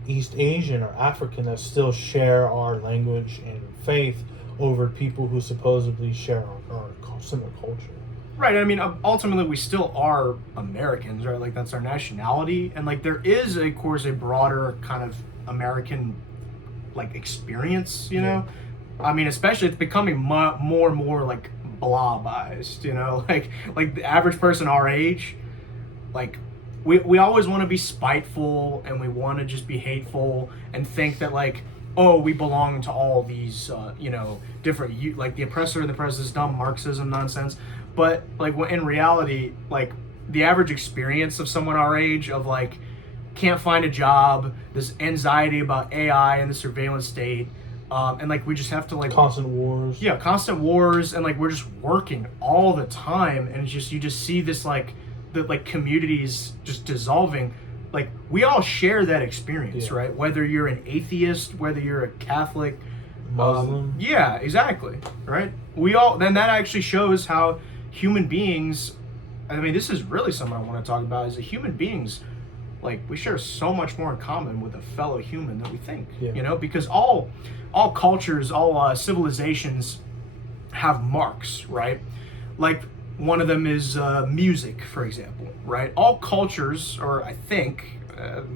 East Asian or African that still share our language and faith over people who supposedly share our similar culture. Right. I mean, ultimately, we still are Americans, right? Like, that's our nationality, and like there is, of course, a broader kind of American like experience. You know, I mean, especially it's becoming more and more like blobized. You know, like the average person our age, like. We always want to be spiteful, and we want to just be hateful and think that like, oh, we belong to all these different, like the oppressor and the oppressed, this dumb Marxism nonsense. But like, in reality, like the average experience of someone our age of like can't find a job, this anxiety about AI and the surveillance state, and like we just have to like constant wars. Yeah, constant wars, and like we're just working all the time, and it's just you just see this like. The like communities just dissolving. Like, we all share that experience, right? Whether you're an atheist, whether you're a Catholic, Muslim. Yeah, exactly, right? We all, then that actually shows how human beings, I mean, this is really something I want to talk about, is that human beings, like, we share so much more in common with a fellow human than we think, you know? Because all cultures, all civilizations have marks, right? Like, one of them is music, for example, right? All cultures, or I think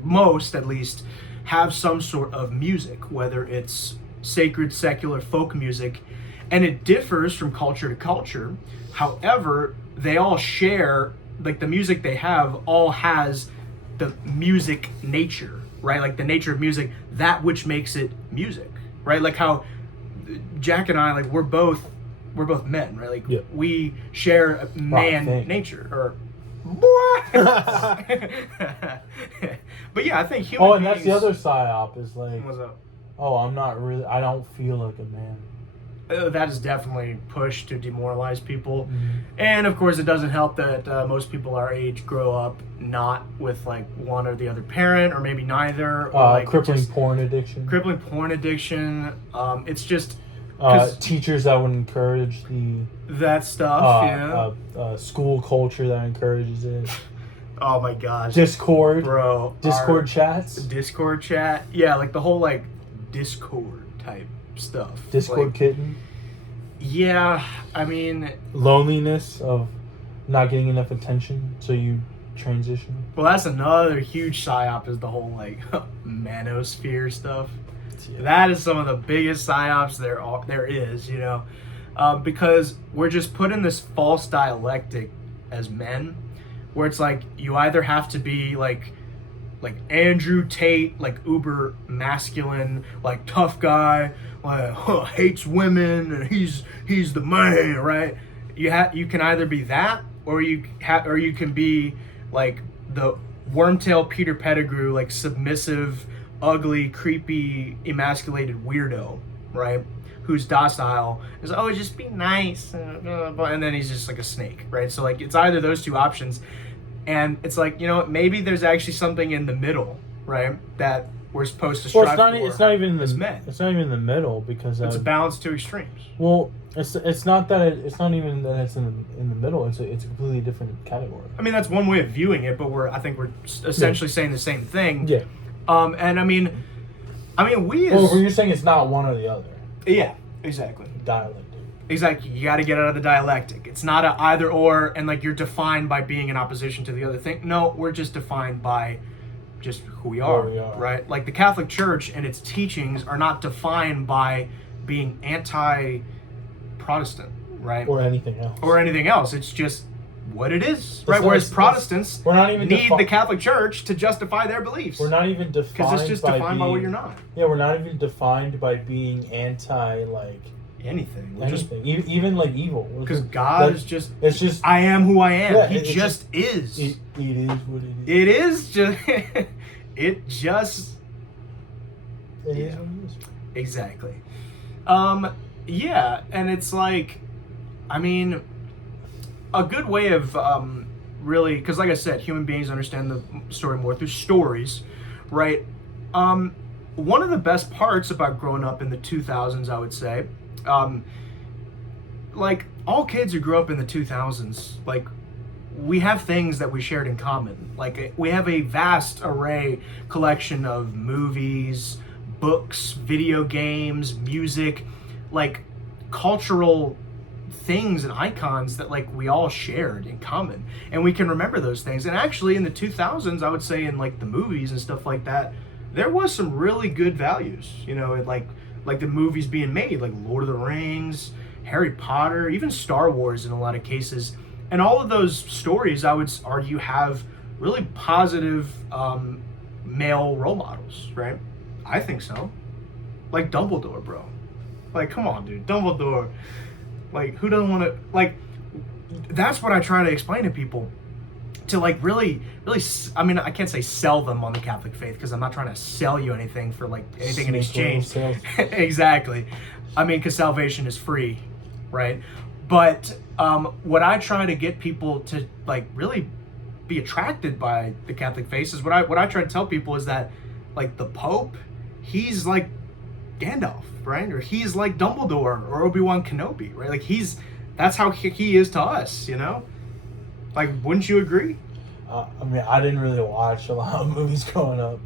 most at least, have some sort of music, whether it's sacred, secular, folk music, and it differs from culture to culture. However, they all share, like the music they have all has the music nature, right? Like the nature of music, that which makes it music, right? Like how Jack and I, like we're both men, right? Like we share a man nature, or but yeah, I think human beings. And that's the other psyop is like, what's up? Oh, I don't feel like a man. That is definitely pushed to demoralize people, and of course, it doesn't help that most people our age grow up not with like one or the other parent, or maybe neither. Or like crippling porn addiction. Crippling porn addiction. It's just. Teachers that would encourage that stuff, school culture that encourages it. Oh my gosh. Discord, bro. Discord chats. Discord chat. Yeah, like the whole like Discord type stuff. Discord like, kitten. Yeah, I mean, loneliness of not getting enough attention, so you transition. Well, that's another huge psyop, is the whole like manosphere stuff. Yeah. That is some of the biggest psyops there is, you know, because we're just put in this false dialectic as men, where it's like you either have to be like Andrew Tate, like uber masculine, like tough guy, like hates women and he's the man, right? You can either be that, or you can be like the Wormtail Peter Pettigrew, like submissive, ugly, creepy, emasculated weirdo, right? Who's docile, is, oh, just be nice, and then he's just like a snake, right? So like it's either those two options, and it's like, you know, maybe there's actually something in the middle, right? That we're supposed to strive Well, for. it's not even in as the men. It's not even in the middle because It's a balance to extremes. well, it's not that it's not even that it's in the middle. It's a completely different category. I mean, that's one way of viewing it, but I think we're essentially saying the same thing. Yeah. And I mean, we as Well, you're saying it's not one or the other. yeah, exactly. Dialectic. Exactly. You got to get out of the dialectic. It's not a either or, and like you're defined by being in opposition to the other thing. No, we're just defined by just who we are, right? Like the Catholic Church and its teachings are not defined by being anti-Protestant, right? Or anything else. It's just what it is, right? not- Whereas Protestants we're not even need the Catholic Church to justify their beliefs. We're not even defined because it's just defined by what you're not. Yeah, we're not even defined by being anti Anything. We're just anything. Even like evil. because God is just. It's just I am who I am. Yeah, He it's just is. it is what it is. It is just. It just. It Yeah. is what it is. Exactly. Yeah, and it's like, I mean, a good way of really, because like I said, human beings understand the story more through stories, right? One of the best parts about growing up in the 2000s, I would say, like all kids who grew up in the 2000s, like we have things that we shared in common. Like we have a vast array collection of movies, books, video games, music, like cultural things and icons that like we all shared in common, and we can remember those things. And actually in the 2000s, I would say in like the movies and stuff like that, there was some really good values, you know, like the movies being made, like Lord of the Rings, Harry Potter, even Star Wars in a lot of cases. And all of those stories, I would argue, have really positive male role models, right? I think so. Like Dumbledore, bro. Like, come on, dude. Dumbledore. Like, who doesn't want to... Like, that's what I try to explain to people. To, like, really... I mean, I can't say sell them on the Catholic faith, because I'm not trying to sell you anything for, like, anything in exchange. Exactly. I mean, because salvation is free, right? But what I try to get people to, like, really be attracted by the Catholic faith is what I try to tell people is that, like, the Pope, he's like Gandalf, right? Or he's like Dumbledore or Obi-Wan Kenobi, right? Like that's how he is to us, you know? Like, wouldn't you agree? I mean, I didn't really watch a lot of movies growing up.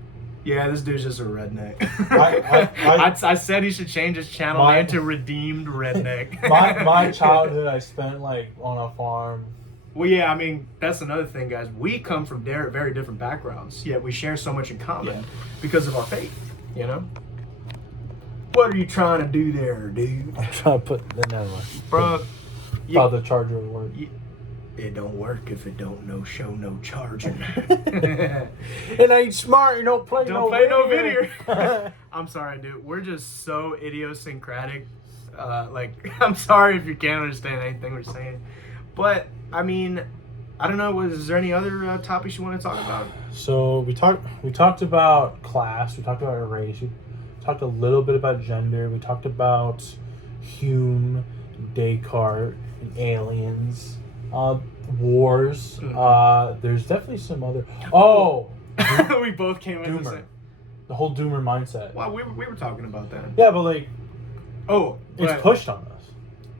Yeah, this dude's just a redneck. I I said he should change his channel name to Redeemed Redneck. my childhood I spent like on a farm. Well, yeah, I mean, that's another thing, guys. We come from very different backgrounds, yet we share so much in common because of our faith, you know? What are you trying to do there, dude? I'm trying to put the never mind. Bro, Thought the charger would work. It don't work if it don't show no charging. It ain't smart, you don't play no video. I'm sorry, dude. We're just so idiosyncratic. Like, I'm sorry if you can't understand anything we're saying. But, I mean, I don't know. Is there any other topics you want to talk about? So we talked about class. We talked about race. We talked a little bit about gender. We talked about Hume, Descartes, and aliens. Wars. Mm-hmm. There's definitely some other. Oh, We both came in the Doomer. same. The whole Doomer mindset. Well, we were talking about that. Yeah, but like, It's it's pushed on us.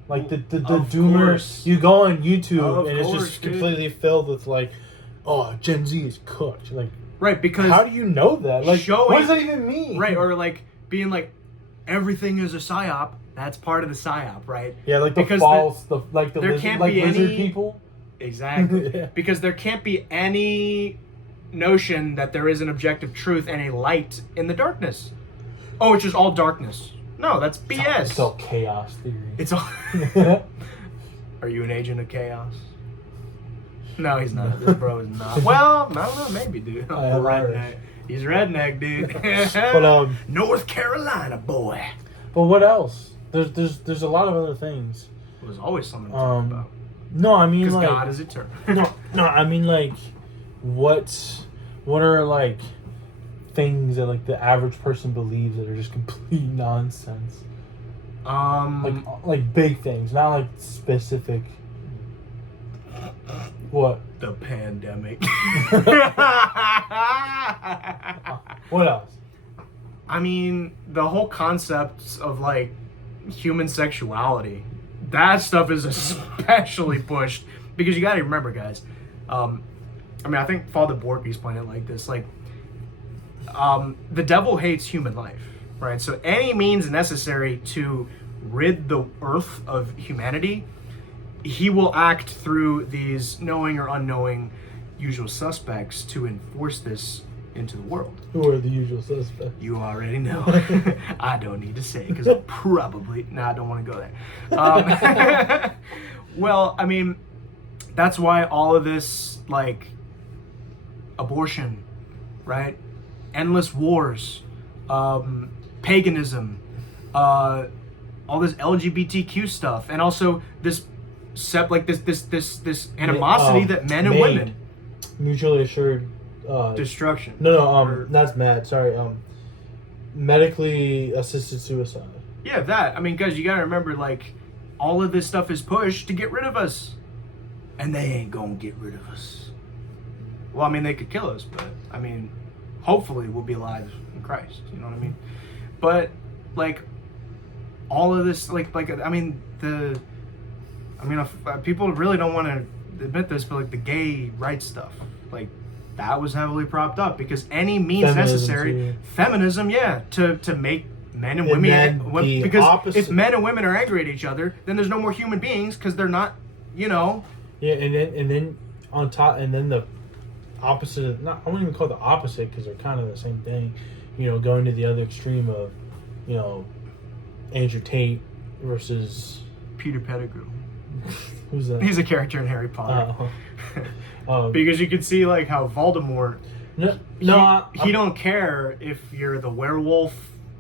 Like the Of Doomer. course. You go on YouTube Of and it's course, just dude. completely filled with like, oh, Gen Z is cooked. Like, Right, because how do you know that? Like, showing- what does that even mean? right, or like being like everything is a psyop. That's part of the psyop, right? Yeah, like the Because false, there lizard, can't like be lizard any- people. Exactly. Yeah. Because there can't be any notion that there is an objective truth and a light in the darkness. Oh, it's just all darkness. No, that's BS. It's all chaos theory. It's all. Are you an agent of chaos? No, he's not. This bro is not. Well, I don't know. Maybe, dude. Redneck. He's redneck, dude. But North Carolina boy. but what else? There's a lot of other things. There's always something to talk about. No, I mean Because like God is eternal. no, I mean like what are like things that like the average person believes that are just complete nonsense? Like big things, not like specific. What? The pandemic. What else? I mean, the whole concept of like human sexuality, that stuff is especially pushed because you gotta remember, guys. I mean, I think Father Bork explained it like this: like, the devil hates human life, right? So any means necessary to rid the earth of humanity, he will act through these knowing or unknowing usual suspects to enforce this into the world. Who are the usual suspects? You already know. I don't need to say because I'll probably... I don't want to go there. Well, I mean, that's why all of this, like, abortion, right? Endless wars, paganism, all this LGBTQ stuff, and also this this animosity that men and women... Mutually assured... destruction. No, that's mad. Sorry. Medically assisted suicide. Yeah, that. I mean, guys, you gotta remember, like, all of this stuff is pushed to get rid of us. And they ain't gonna get rid of us. Well, I mean, they could kill us, but, I mean, hopefully we'll be alive in Christ. You know what I mean? But, like, all of this, people really don't want to admit this, but, like, the gay rights stuff, like, that was heavily propped up because any means necessary, feminism, yeah, to make men and women, because opposite. If men and women are angry at each other, then there's no more human beings because they're not, you know. Yeah, and then on top, and then the opposite of, not, I wouldn't even call it the opposite because they're kind of the same thing, you know, going to the other extreme of, you know, Andrew Tate versus Peter Pettigrew. Who's that? He's a character in Harry Potter. Because you can see like how Voldemort, he don't care if you're the werewolf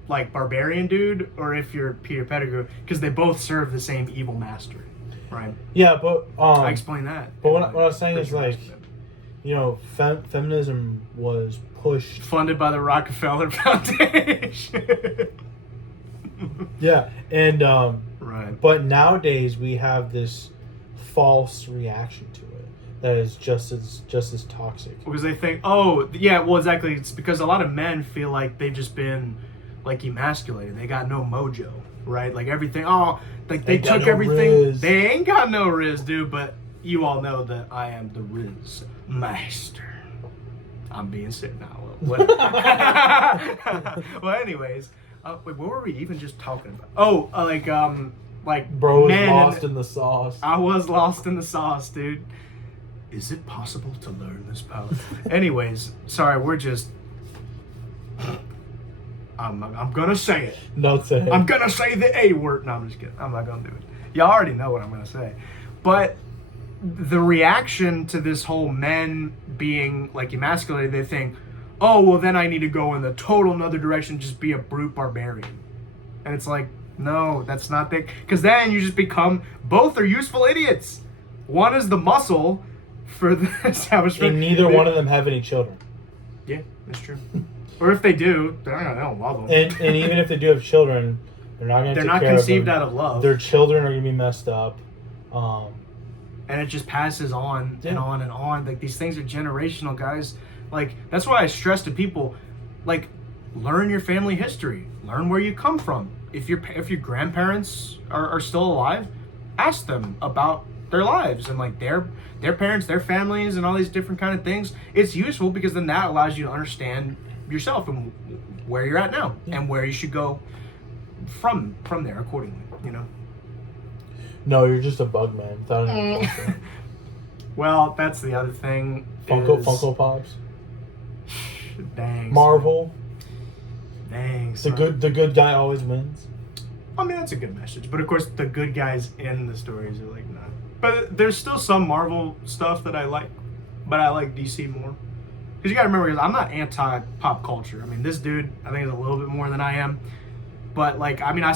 like barbarian dude or if you're Peter Pettigrew because they both serve the same evil master, right? Yeah, but I explained that. But what I was saying is like, you know, feminism was pushed, funded by the Rockefeller Foundation. Yeah, and right. But nowadays we have this false reaction to it that is just as toxic. Because they think, oh yeah, well exactly. It's because a lot of men feel like they've just been like emasculated. They got no mojo, right? Like everything. Oh, like they took no everything. Riz. They ain't got no riz, dude. But you all know that I am the riz master. I'm being sick now. Well, anyways. Wait, what were we even just talking about? Oh, like bro was lost in the sauce. I was lost in the sauce, dude. Is it possible to learn this power? Anyways, sorry, we're just... I'm gonna say it. No, say it. I'm gonna say the A word. No, I'm just kidding. I'm not gonna do it. Y'all already know what I'm gonna say. But the reaction to this whole men being, like, emasculated, they think, oh, well, then I need to go in the total another direction, just be a brute barbarian. And it's like, no, that's not the... Because then you just become... Both are useful idiots. One is the muscle for the establishment. And neither one of them have any children. Yeah, that's true. Or if they do, they don't love them. And even if they do have children, they're not going to take care of them. They're not conceived out of love. Their children are going to be messed up. And it just passes on and on and on. Like, these things are generational, guys. Like, that's why I stress to people, like, learn your family history. Learn where you come from. If your grandparents are still alive, ask them about their lives and, like, their parents, their families, and all these different kind of things. It's useful because then that allows you to understand yourself and where you're at now and where you should go from there accordingly, you know? No, you're just a bug man without any culture. Well, that's the other thing. Funko Pops. Dang. Marvel. Dang. The good guy always wins. I mean, that's a good message. But of course, the good guys in the stories are like, not. But there's still some Marvel stuff that I like. But I like DC more. Because you gotta remember, I'm not anti-pop culture. I mean, this dude, I think, is a little bit more than I am. But, like, I mean, I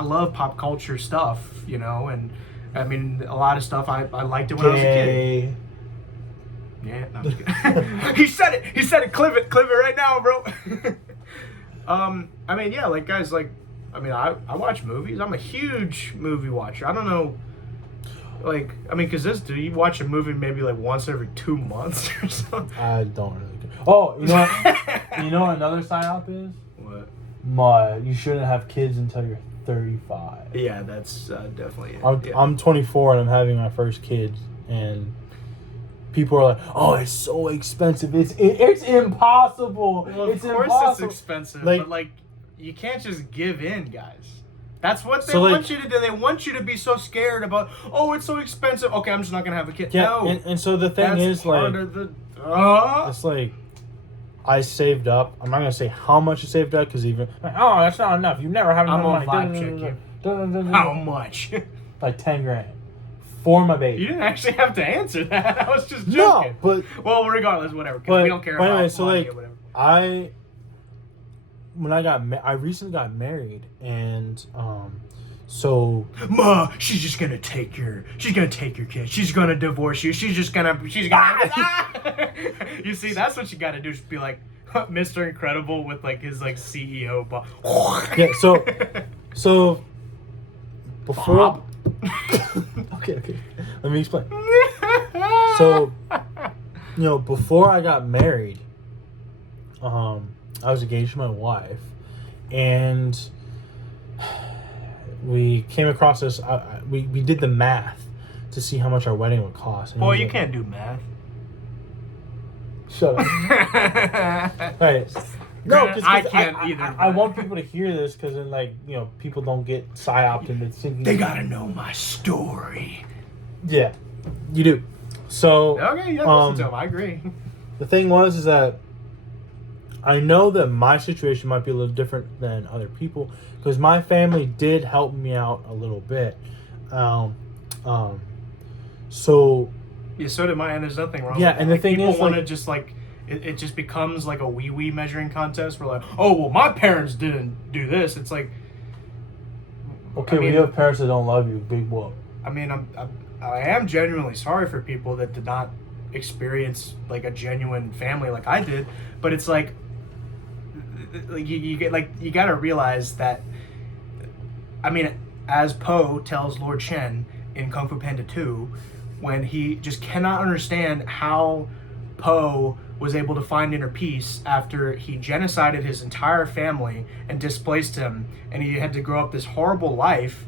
love pop culture stuff, you know? And, I mean, a lot of stuff, I liked it when I was a kid. Yeah, no, I'm just kidding. He said it. He said it. Clip it right now, bro. I mean, yeah, like guys, like, I mean, I watch movies. I'm a huge movie watcher. I don't know, like, I mean, cause this dude, you watch a movie maybe like once every 2 months or something. I don't really care. Oh, you know what? You know what another psyop is? What? You shouldn't have kids until you're 35. Yeah, that's definitely it. I'm 24 and I'm having my first kid, and people are like, "Oh, it's so expensive. It's impossible. Well, it's of course impossible." it's expensive, Like- but like, you can't just give in, guys. That's what they So, like- want you to do. They want you to be so scared about, oh, it's so expensive. Okay, I'm just not gonna have a kid. Yeah, No, and so the thing that's is, part like, of the. it's like I saved up. I'm not gonna say how much I saved up because even oh, that's not enough. You never have I'm enough gonna money. vibe check you. How much? Like 10 grand for my baby. You didn't actually have to answer that. I was just No, joking. but Well, regardless, whatever. Because but, we don't care but about anyway, so money like or whatever. I recently got married, and so Ma, she's gonna take your kid. She's gonna divorce you. She's gonna. You see, that's what you gotta do. Just be like Mr. Incredible with like his like CEO. yeah, so before. Bob. Okay. Let me explain. So, before I got married, I was engaged to my wife, and we came across this. We did the math to see how much our wedding would cost. And it Boy, was you like- can't do math. Shut up. Right. No, because I can't either. I want people to hear this because then, like, people don't get psyoped into thinking. They gotta know my story. Yeah, you do. So Okay, yeah, listen to him. I agree. the thing is that I know that my situation might be a little different than other people because my family did help me out a little bit. So Yeah, so did mine, and there's nothing wrong Yeah, with that. and the Like, thing people is, want to like- just like it just becomes like a wee measuring contest. We're like, oh well, my parents didn't do this. It's like, okay, I mean, we have parents that don't love you. Big whoop. I mean, I am genuinely sorry for people that did not experience like a genuine family like I did, but it's like you get like you got to realize that. I mean, as Po tells Lord Shen in Kung Fu Panda 2, when he just cannot understand how Po was able to find inner peace after he genocided his entire family and displaced him, and he had to grow up this horrible life,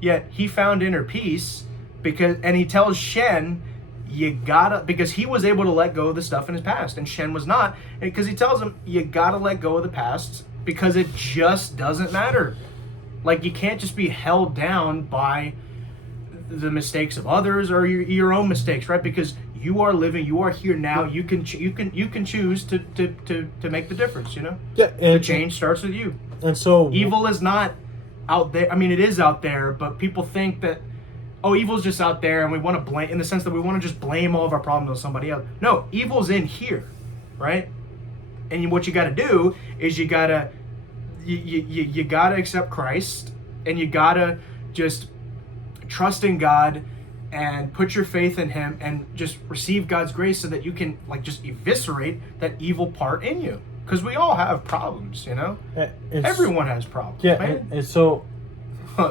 yet he found inner peace and he tells Shen, because he was able to let go of the stuff in his past, and Shen was not, because he tells him, you gotta let go of the past because it just doesn't matter. Like, you can't just be held down by the mistakes of others or your own mistakes, right? Because you are living, you are here now. You can choose to make the difference. Yeah, and The change starts with you. And so Evil is not out there. I mean, it is out there, but people think that, oh, evil's just out there, and we want to blame, in the sense that we want to just blame all of our problems on somebody else. No, evil's in here, right? And what you got to do is you gotta accept Christ, and you gotta just trust in God and put your faith in Him and just receive God's grace so that you can like just eviscerate that evil part in you. Because we all have problems, Everyone has problems, Yeah, man. and so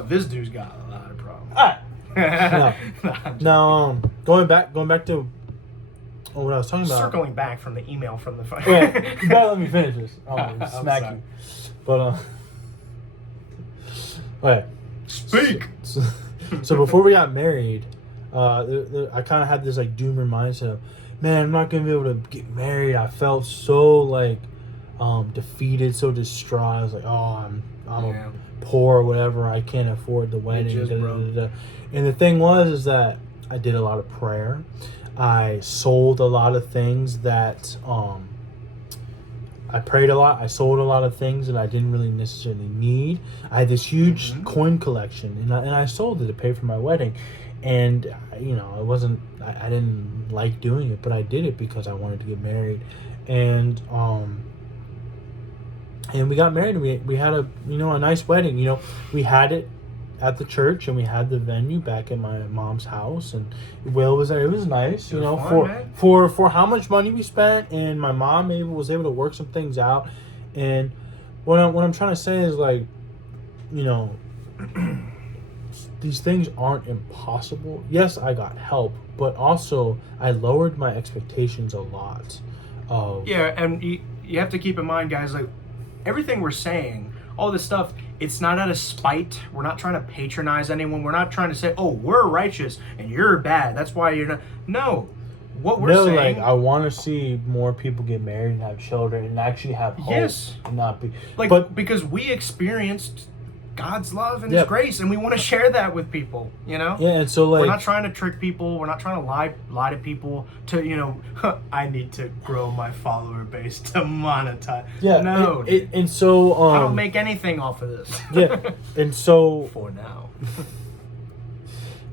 This dude's got a lot of problems. Now, going back to what I was talking about. Circling back from the email from the phone. Yeah, you better let me finish this. I'm Smack sorry. you. But okay. Speak. So before we got married, I kind of had this like doomer mindset. Man, I'm not gonna be able to get married. I felt so like defeated, so distraught. I was like, oh, I'm poor or whatever. I can't afford the wedding. just broke. And the thing is that I did a lot of prayer. I sold a lot of things that I prayed a lot. I sold a lot of things that I didn't really necessarily need. I had this huge coin collection, and I sold it to pay for my wedding. And it wasn't. I didn't like doing it, but I did it because I wanted to get married. And we got married. And we had a nice wedding. We had it at the church, and we had the venue back at my mom's house, and Will was there. It was nice, It was fun, for man. for how much money we spent, and my mom was able to work some things out. And what I'm trying to say is, like, you know, these things aren't impossible. Yes, I got help, but also I lowered my expectations a lot. Yeah, and you have to keep in mind, guys, like, everything we're saying, all this stuff, it's not out of spite. We're not trying to patronize anyone. We're not trying to say, oh, we're righteous and you're bad, that's why you're not. No. What we're saying... like, I want to see more people get married and have children and actually have hope. Yes. And not be... Like, but because we experienced God's love and His grace, and we want to share that with people, you know? Yeah, and so, like... We're not trying to trick people. We're not trying to lie to people to, you know, I need to grow my follower base to monetize. Yeah, no. And so... I don't make anything off of this. Yeah, and so... For now.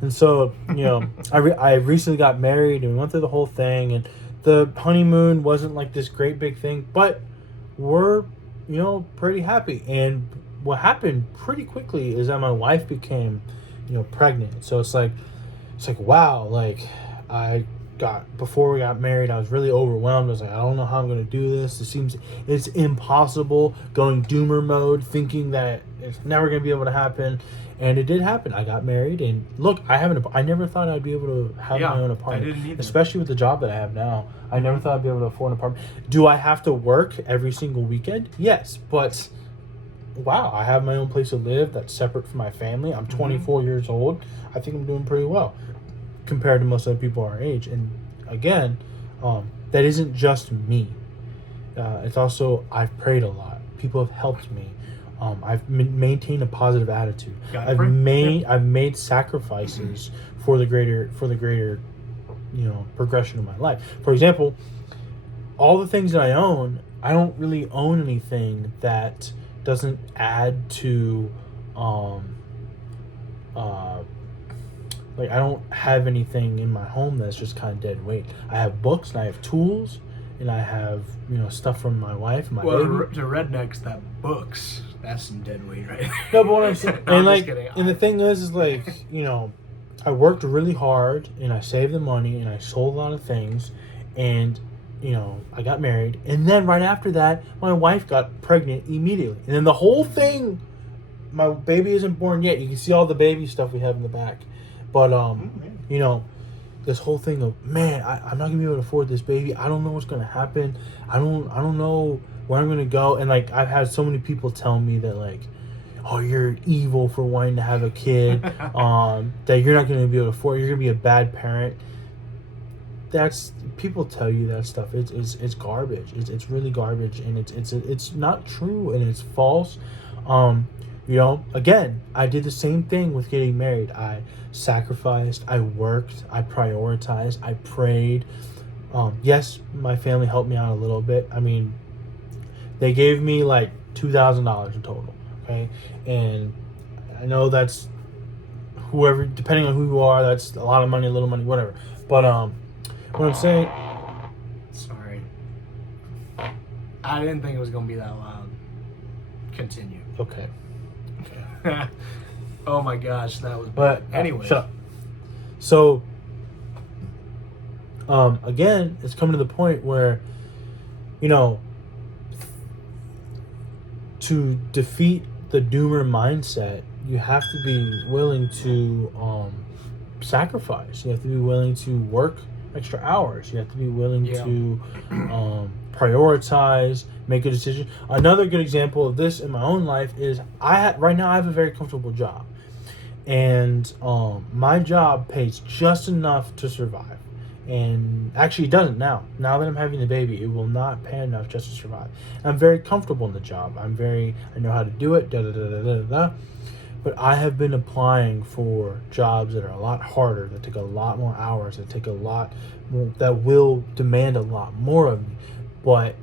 And so, you know, I recently got married, and we went through the whole thing, and the honeymoon wasn't like this great big thing, but we're, you know, pretty happy. And what happened pretty quickly is that my wife became, you know, pregnant. So it's like wow, like, before we got married, I was really overwhelmed. I was like, I don't know how I'm going to do this. It's impossible, going doomer mode, thinking that it's never going to be able to happen. And it did happen. I got married, and look, I never thought I'd be able to have my own apartment. I didn't either. Especially with the job that I have now. I never thought I'd be able to afford an apartment. Do I have to work every single weekend? Yes, but wow, I have my own place to live that's separate from my family. I'm 24 years old. I think I'm doing pretty well compared to most other people our age. And again, that isn't just me. It's also, I've prayed a lot. People have helped me. I've maintained a positive attitude. I've made sacrifices for the greater, you know, progression of my life. For example, all the things that I own, I don't really own anything that doesn't add to, like, I don't have anything in my home that's just kind of dead weight. I have books, and I have tools, and I have, you know, stuff from my wife and my baby. To rednecks, that books, that's some dead weight right there. No, but what I'm saying, No, and I'm like, just kidding. and the thing is like, you know, I worked really hard, and I saved the money, and I sold a lot of things, and, you know, I got married, and then right after that, my wife got pregnant immediately, and then the whole thing, my baby isn't born yet. You can see all the baby stuff we have in the back, but you know, this whole thing of, man, I'm not gonna be able to afford this baby. I don't know what's gonna happen. I don't know where I'm gonna go. And like, I've had so many people tell me that, like, oh, you're evil for wanting to have a kid. That you're not gonna be able to afford. You're gonna be a bad parent. That's, people tell you that stuff. It's garbage. It's really garbage, and it's not true, and it's false. You know, again, I did the same thing with getting married. I sacrificed, I worked, I prioritized, I prayed. Yes, my family helped me out a little bit. I mean, they gave me like $2,000 in total, okay? And I know that's whoever, depending on who you are, that's a lot of money, a little money, whatever. But what I'm saying... Sorry. I didn't think it was going to be that loud. Continue. Okay. Oh my gosh, that was But bad. Anyway. shut up. So again, it's coming to the point where, you know, to defeat the doomer mindset, you have to be willing to sacrifice. You have to be willing to work extra hours. You have to be willing to prioritize, make a decision. Another good example of this in my own life is right now I have a very comfortable job, and my job pays just enough to survive. And actually, it doesn't now. Now that I'm having the baby, it will not pay enough just to survive. I'm very comfortable in the job. I know how to do it. But I have been applying for jobs that are a lot harder, that take a lot more hours, that take a lot more, that will demand a lot more of me. But,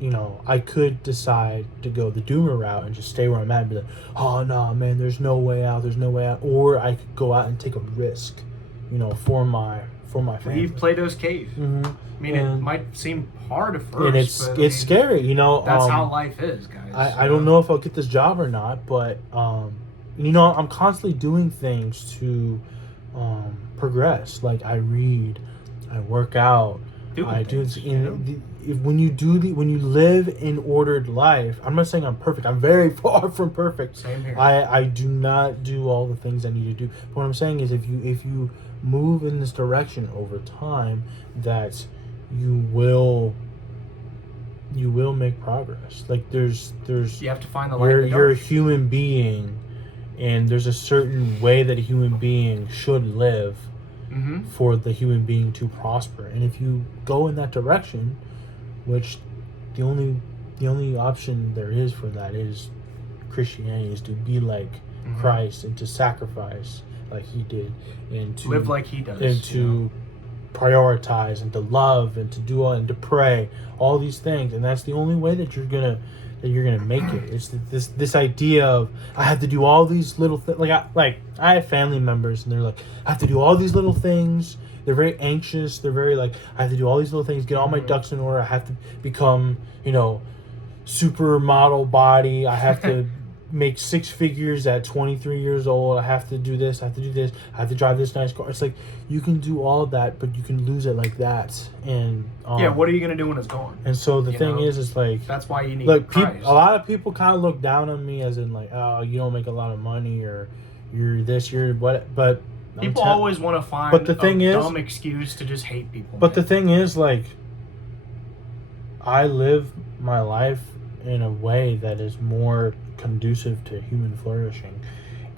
you know, I could decide to go the doomer route and just stay where I'm at and be like, oh, no, man, there's no way out. Or I could go out and take a risk, you know, for my family. Leave Plato's cave. Mm-hmm. I mean, it might seem hard at first, and it's scary, you know. That's how life is, guys. I don't know if I'll get this job or not, but I'm constantly doing things to progress. Like I read, I work out, I do this. When you live in ordered life, I'm not saying I'm perfect. I'm very far from perfect. Same here. I do not do all the things I need to do. But what I'm saying is, if you move in this direction over time, that you will make progress. Like there's you have to find the light in the you're a dark. human being, and there's a certain way that a human being should live for the human being to prosper. And if you go in that direction, which the only option there is for that is Christianity, is to be like Christ and to sacrifice like he did, and to live like he does, and to prioritize and to love and to do all and to pray, all these things. And that's the only way that you're gonna make it. It's this idea of I have to do all these little things. Like I have family members and they're like, I have to do all these little things. They're very anxious. They're very like, I have to do all these little things, get all my ducks in order. I have to become, supermodel body. I have to make 6 figures at 23 years old. I have to do this. I have to do this. I have to drive this nice car. It's like you can do all that, but you can lose it like that. And what are you gonna do when it's gone? And so the thing is like, that's why you need. Look, a lot of people kind of look down on me as in like, oh, you don't make a lot of money, or you're this, you're what. But people always want to find dumb excuse to just hate people. But the thing is, like, I live my life in a way that is more conducive to human flourishing,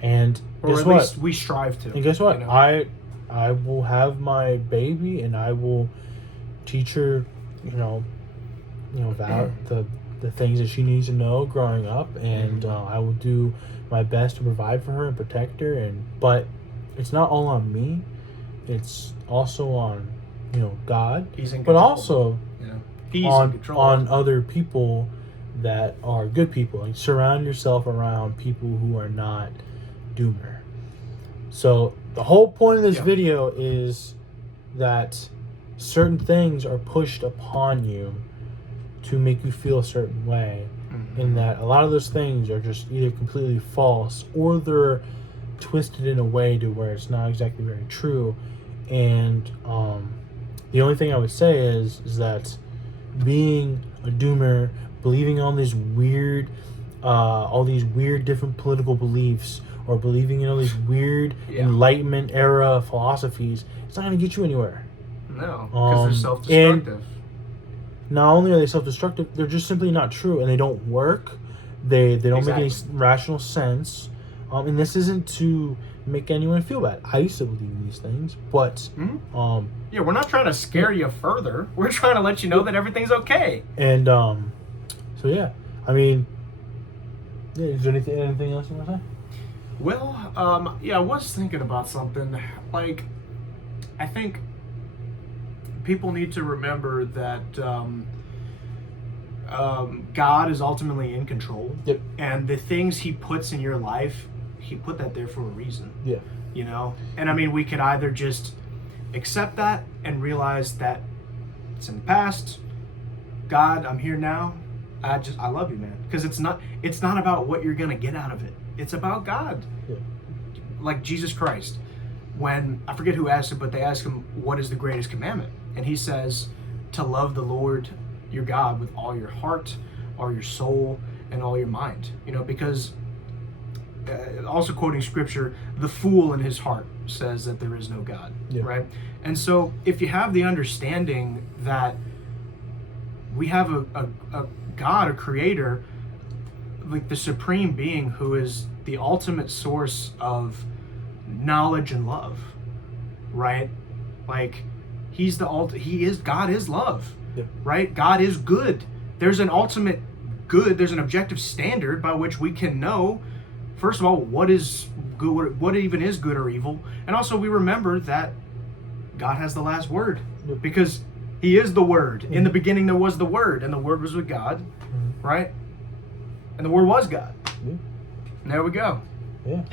and or at least we strive to. And guess what? I will have my baby, and I will teach her, about the things that she needs to know growing up, and I will do my best to provide for her and protect her. But it's not all on me; it's also on God. He's in control. But also on other people that are good people. Like, surround yourself around people who are not doomer. So the whole point of this video is that certain things are pushed upon you to make you feel a certain way, and that a lot of those things are just either completely false or they're twisted in a way to where it's not exactly very true. And the only thing I would say is that being a doomer, believing on these weird different political beliefs, or believing in all these weird Enlightenment era philosophies, it's not going to get you anywhere. No, because they're self-destructive. Not only are they self-destructive, they're just simply not true, and they don't work. They don't make any rational sense. And this isn't to make anyone feel bad. I used to believe in these things, but we're not trying to scare you further. We're trying to let you know that everything's okay. And so yeah, I mean, is there anything else you want to say? Well, I was thinking about something. Like, I think people need to remember that God is ultimately in control. Yep. And the things he puts in your life, he put that there for a reason. Yeah. And I mean, we could either just accept that and realize that it's in the past. God, I'm here now. I love you, man. Because it's not about what you're going to get out of it. It's about God. Yeah. Like Jesus Christ. When, I forget who asked it, but they asked him, what is the greatest commandment? And he says, to love the Lord your God with all your heart, all your soul, and all your mind. Because, also quoting scripture, the fool in his heart says that there is no God. Yeah. Right? And so, if you have the understanding that we have a God, a creator, like the supreme being who is the ultimate source of knowledge and love, right? Like, God is love, yeah. Right? God is good. There's an ultimate good, there's an objective standard by which we can know, first of all, what is good, what even is good or evil, and also we remember that God has the last word, because he is the Word. In the beginning there was the Word, and the Word was with God, right? And the Word was God. Yeah. And there we go. Yeah.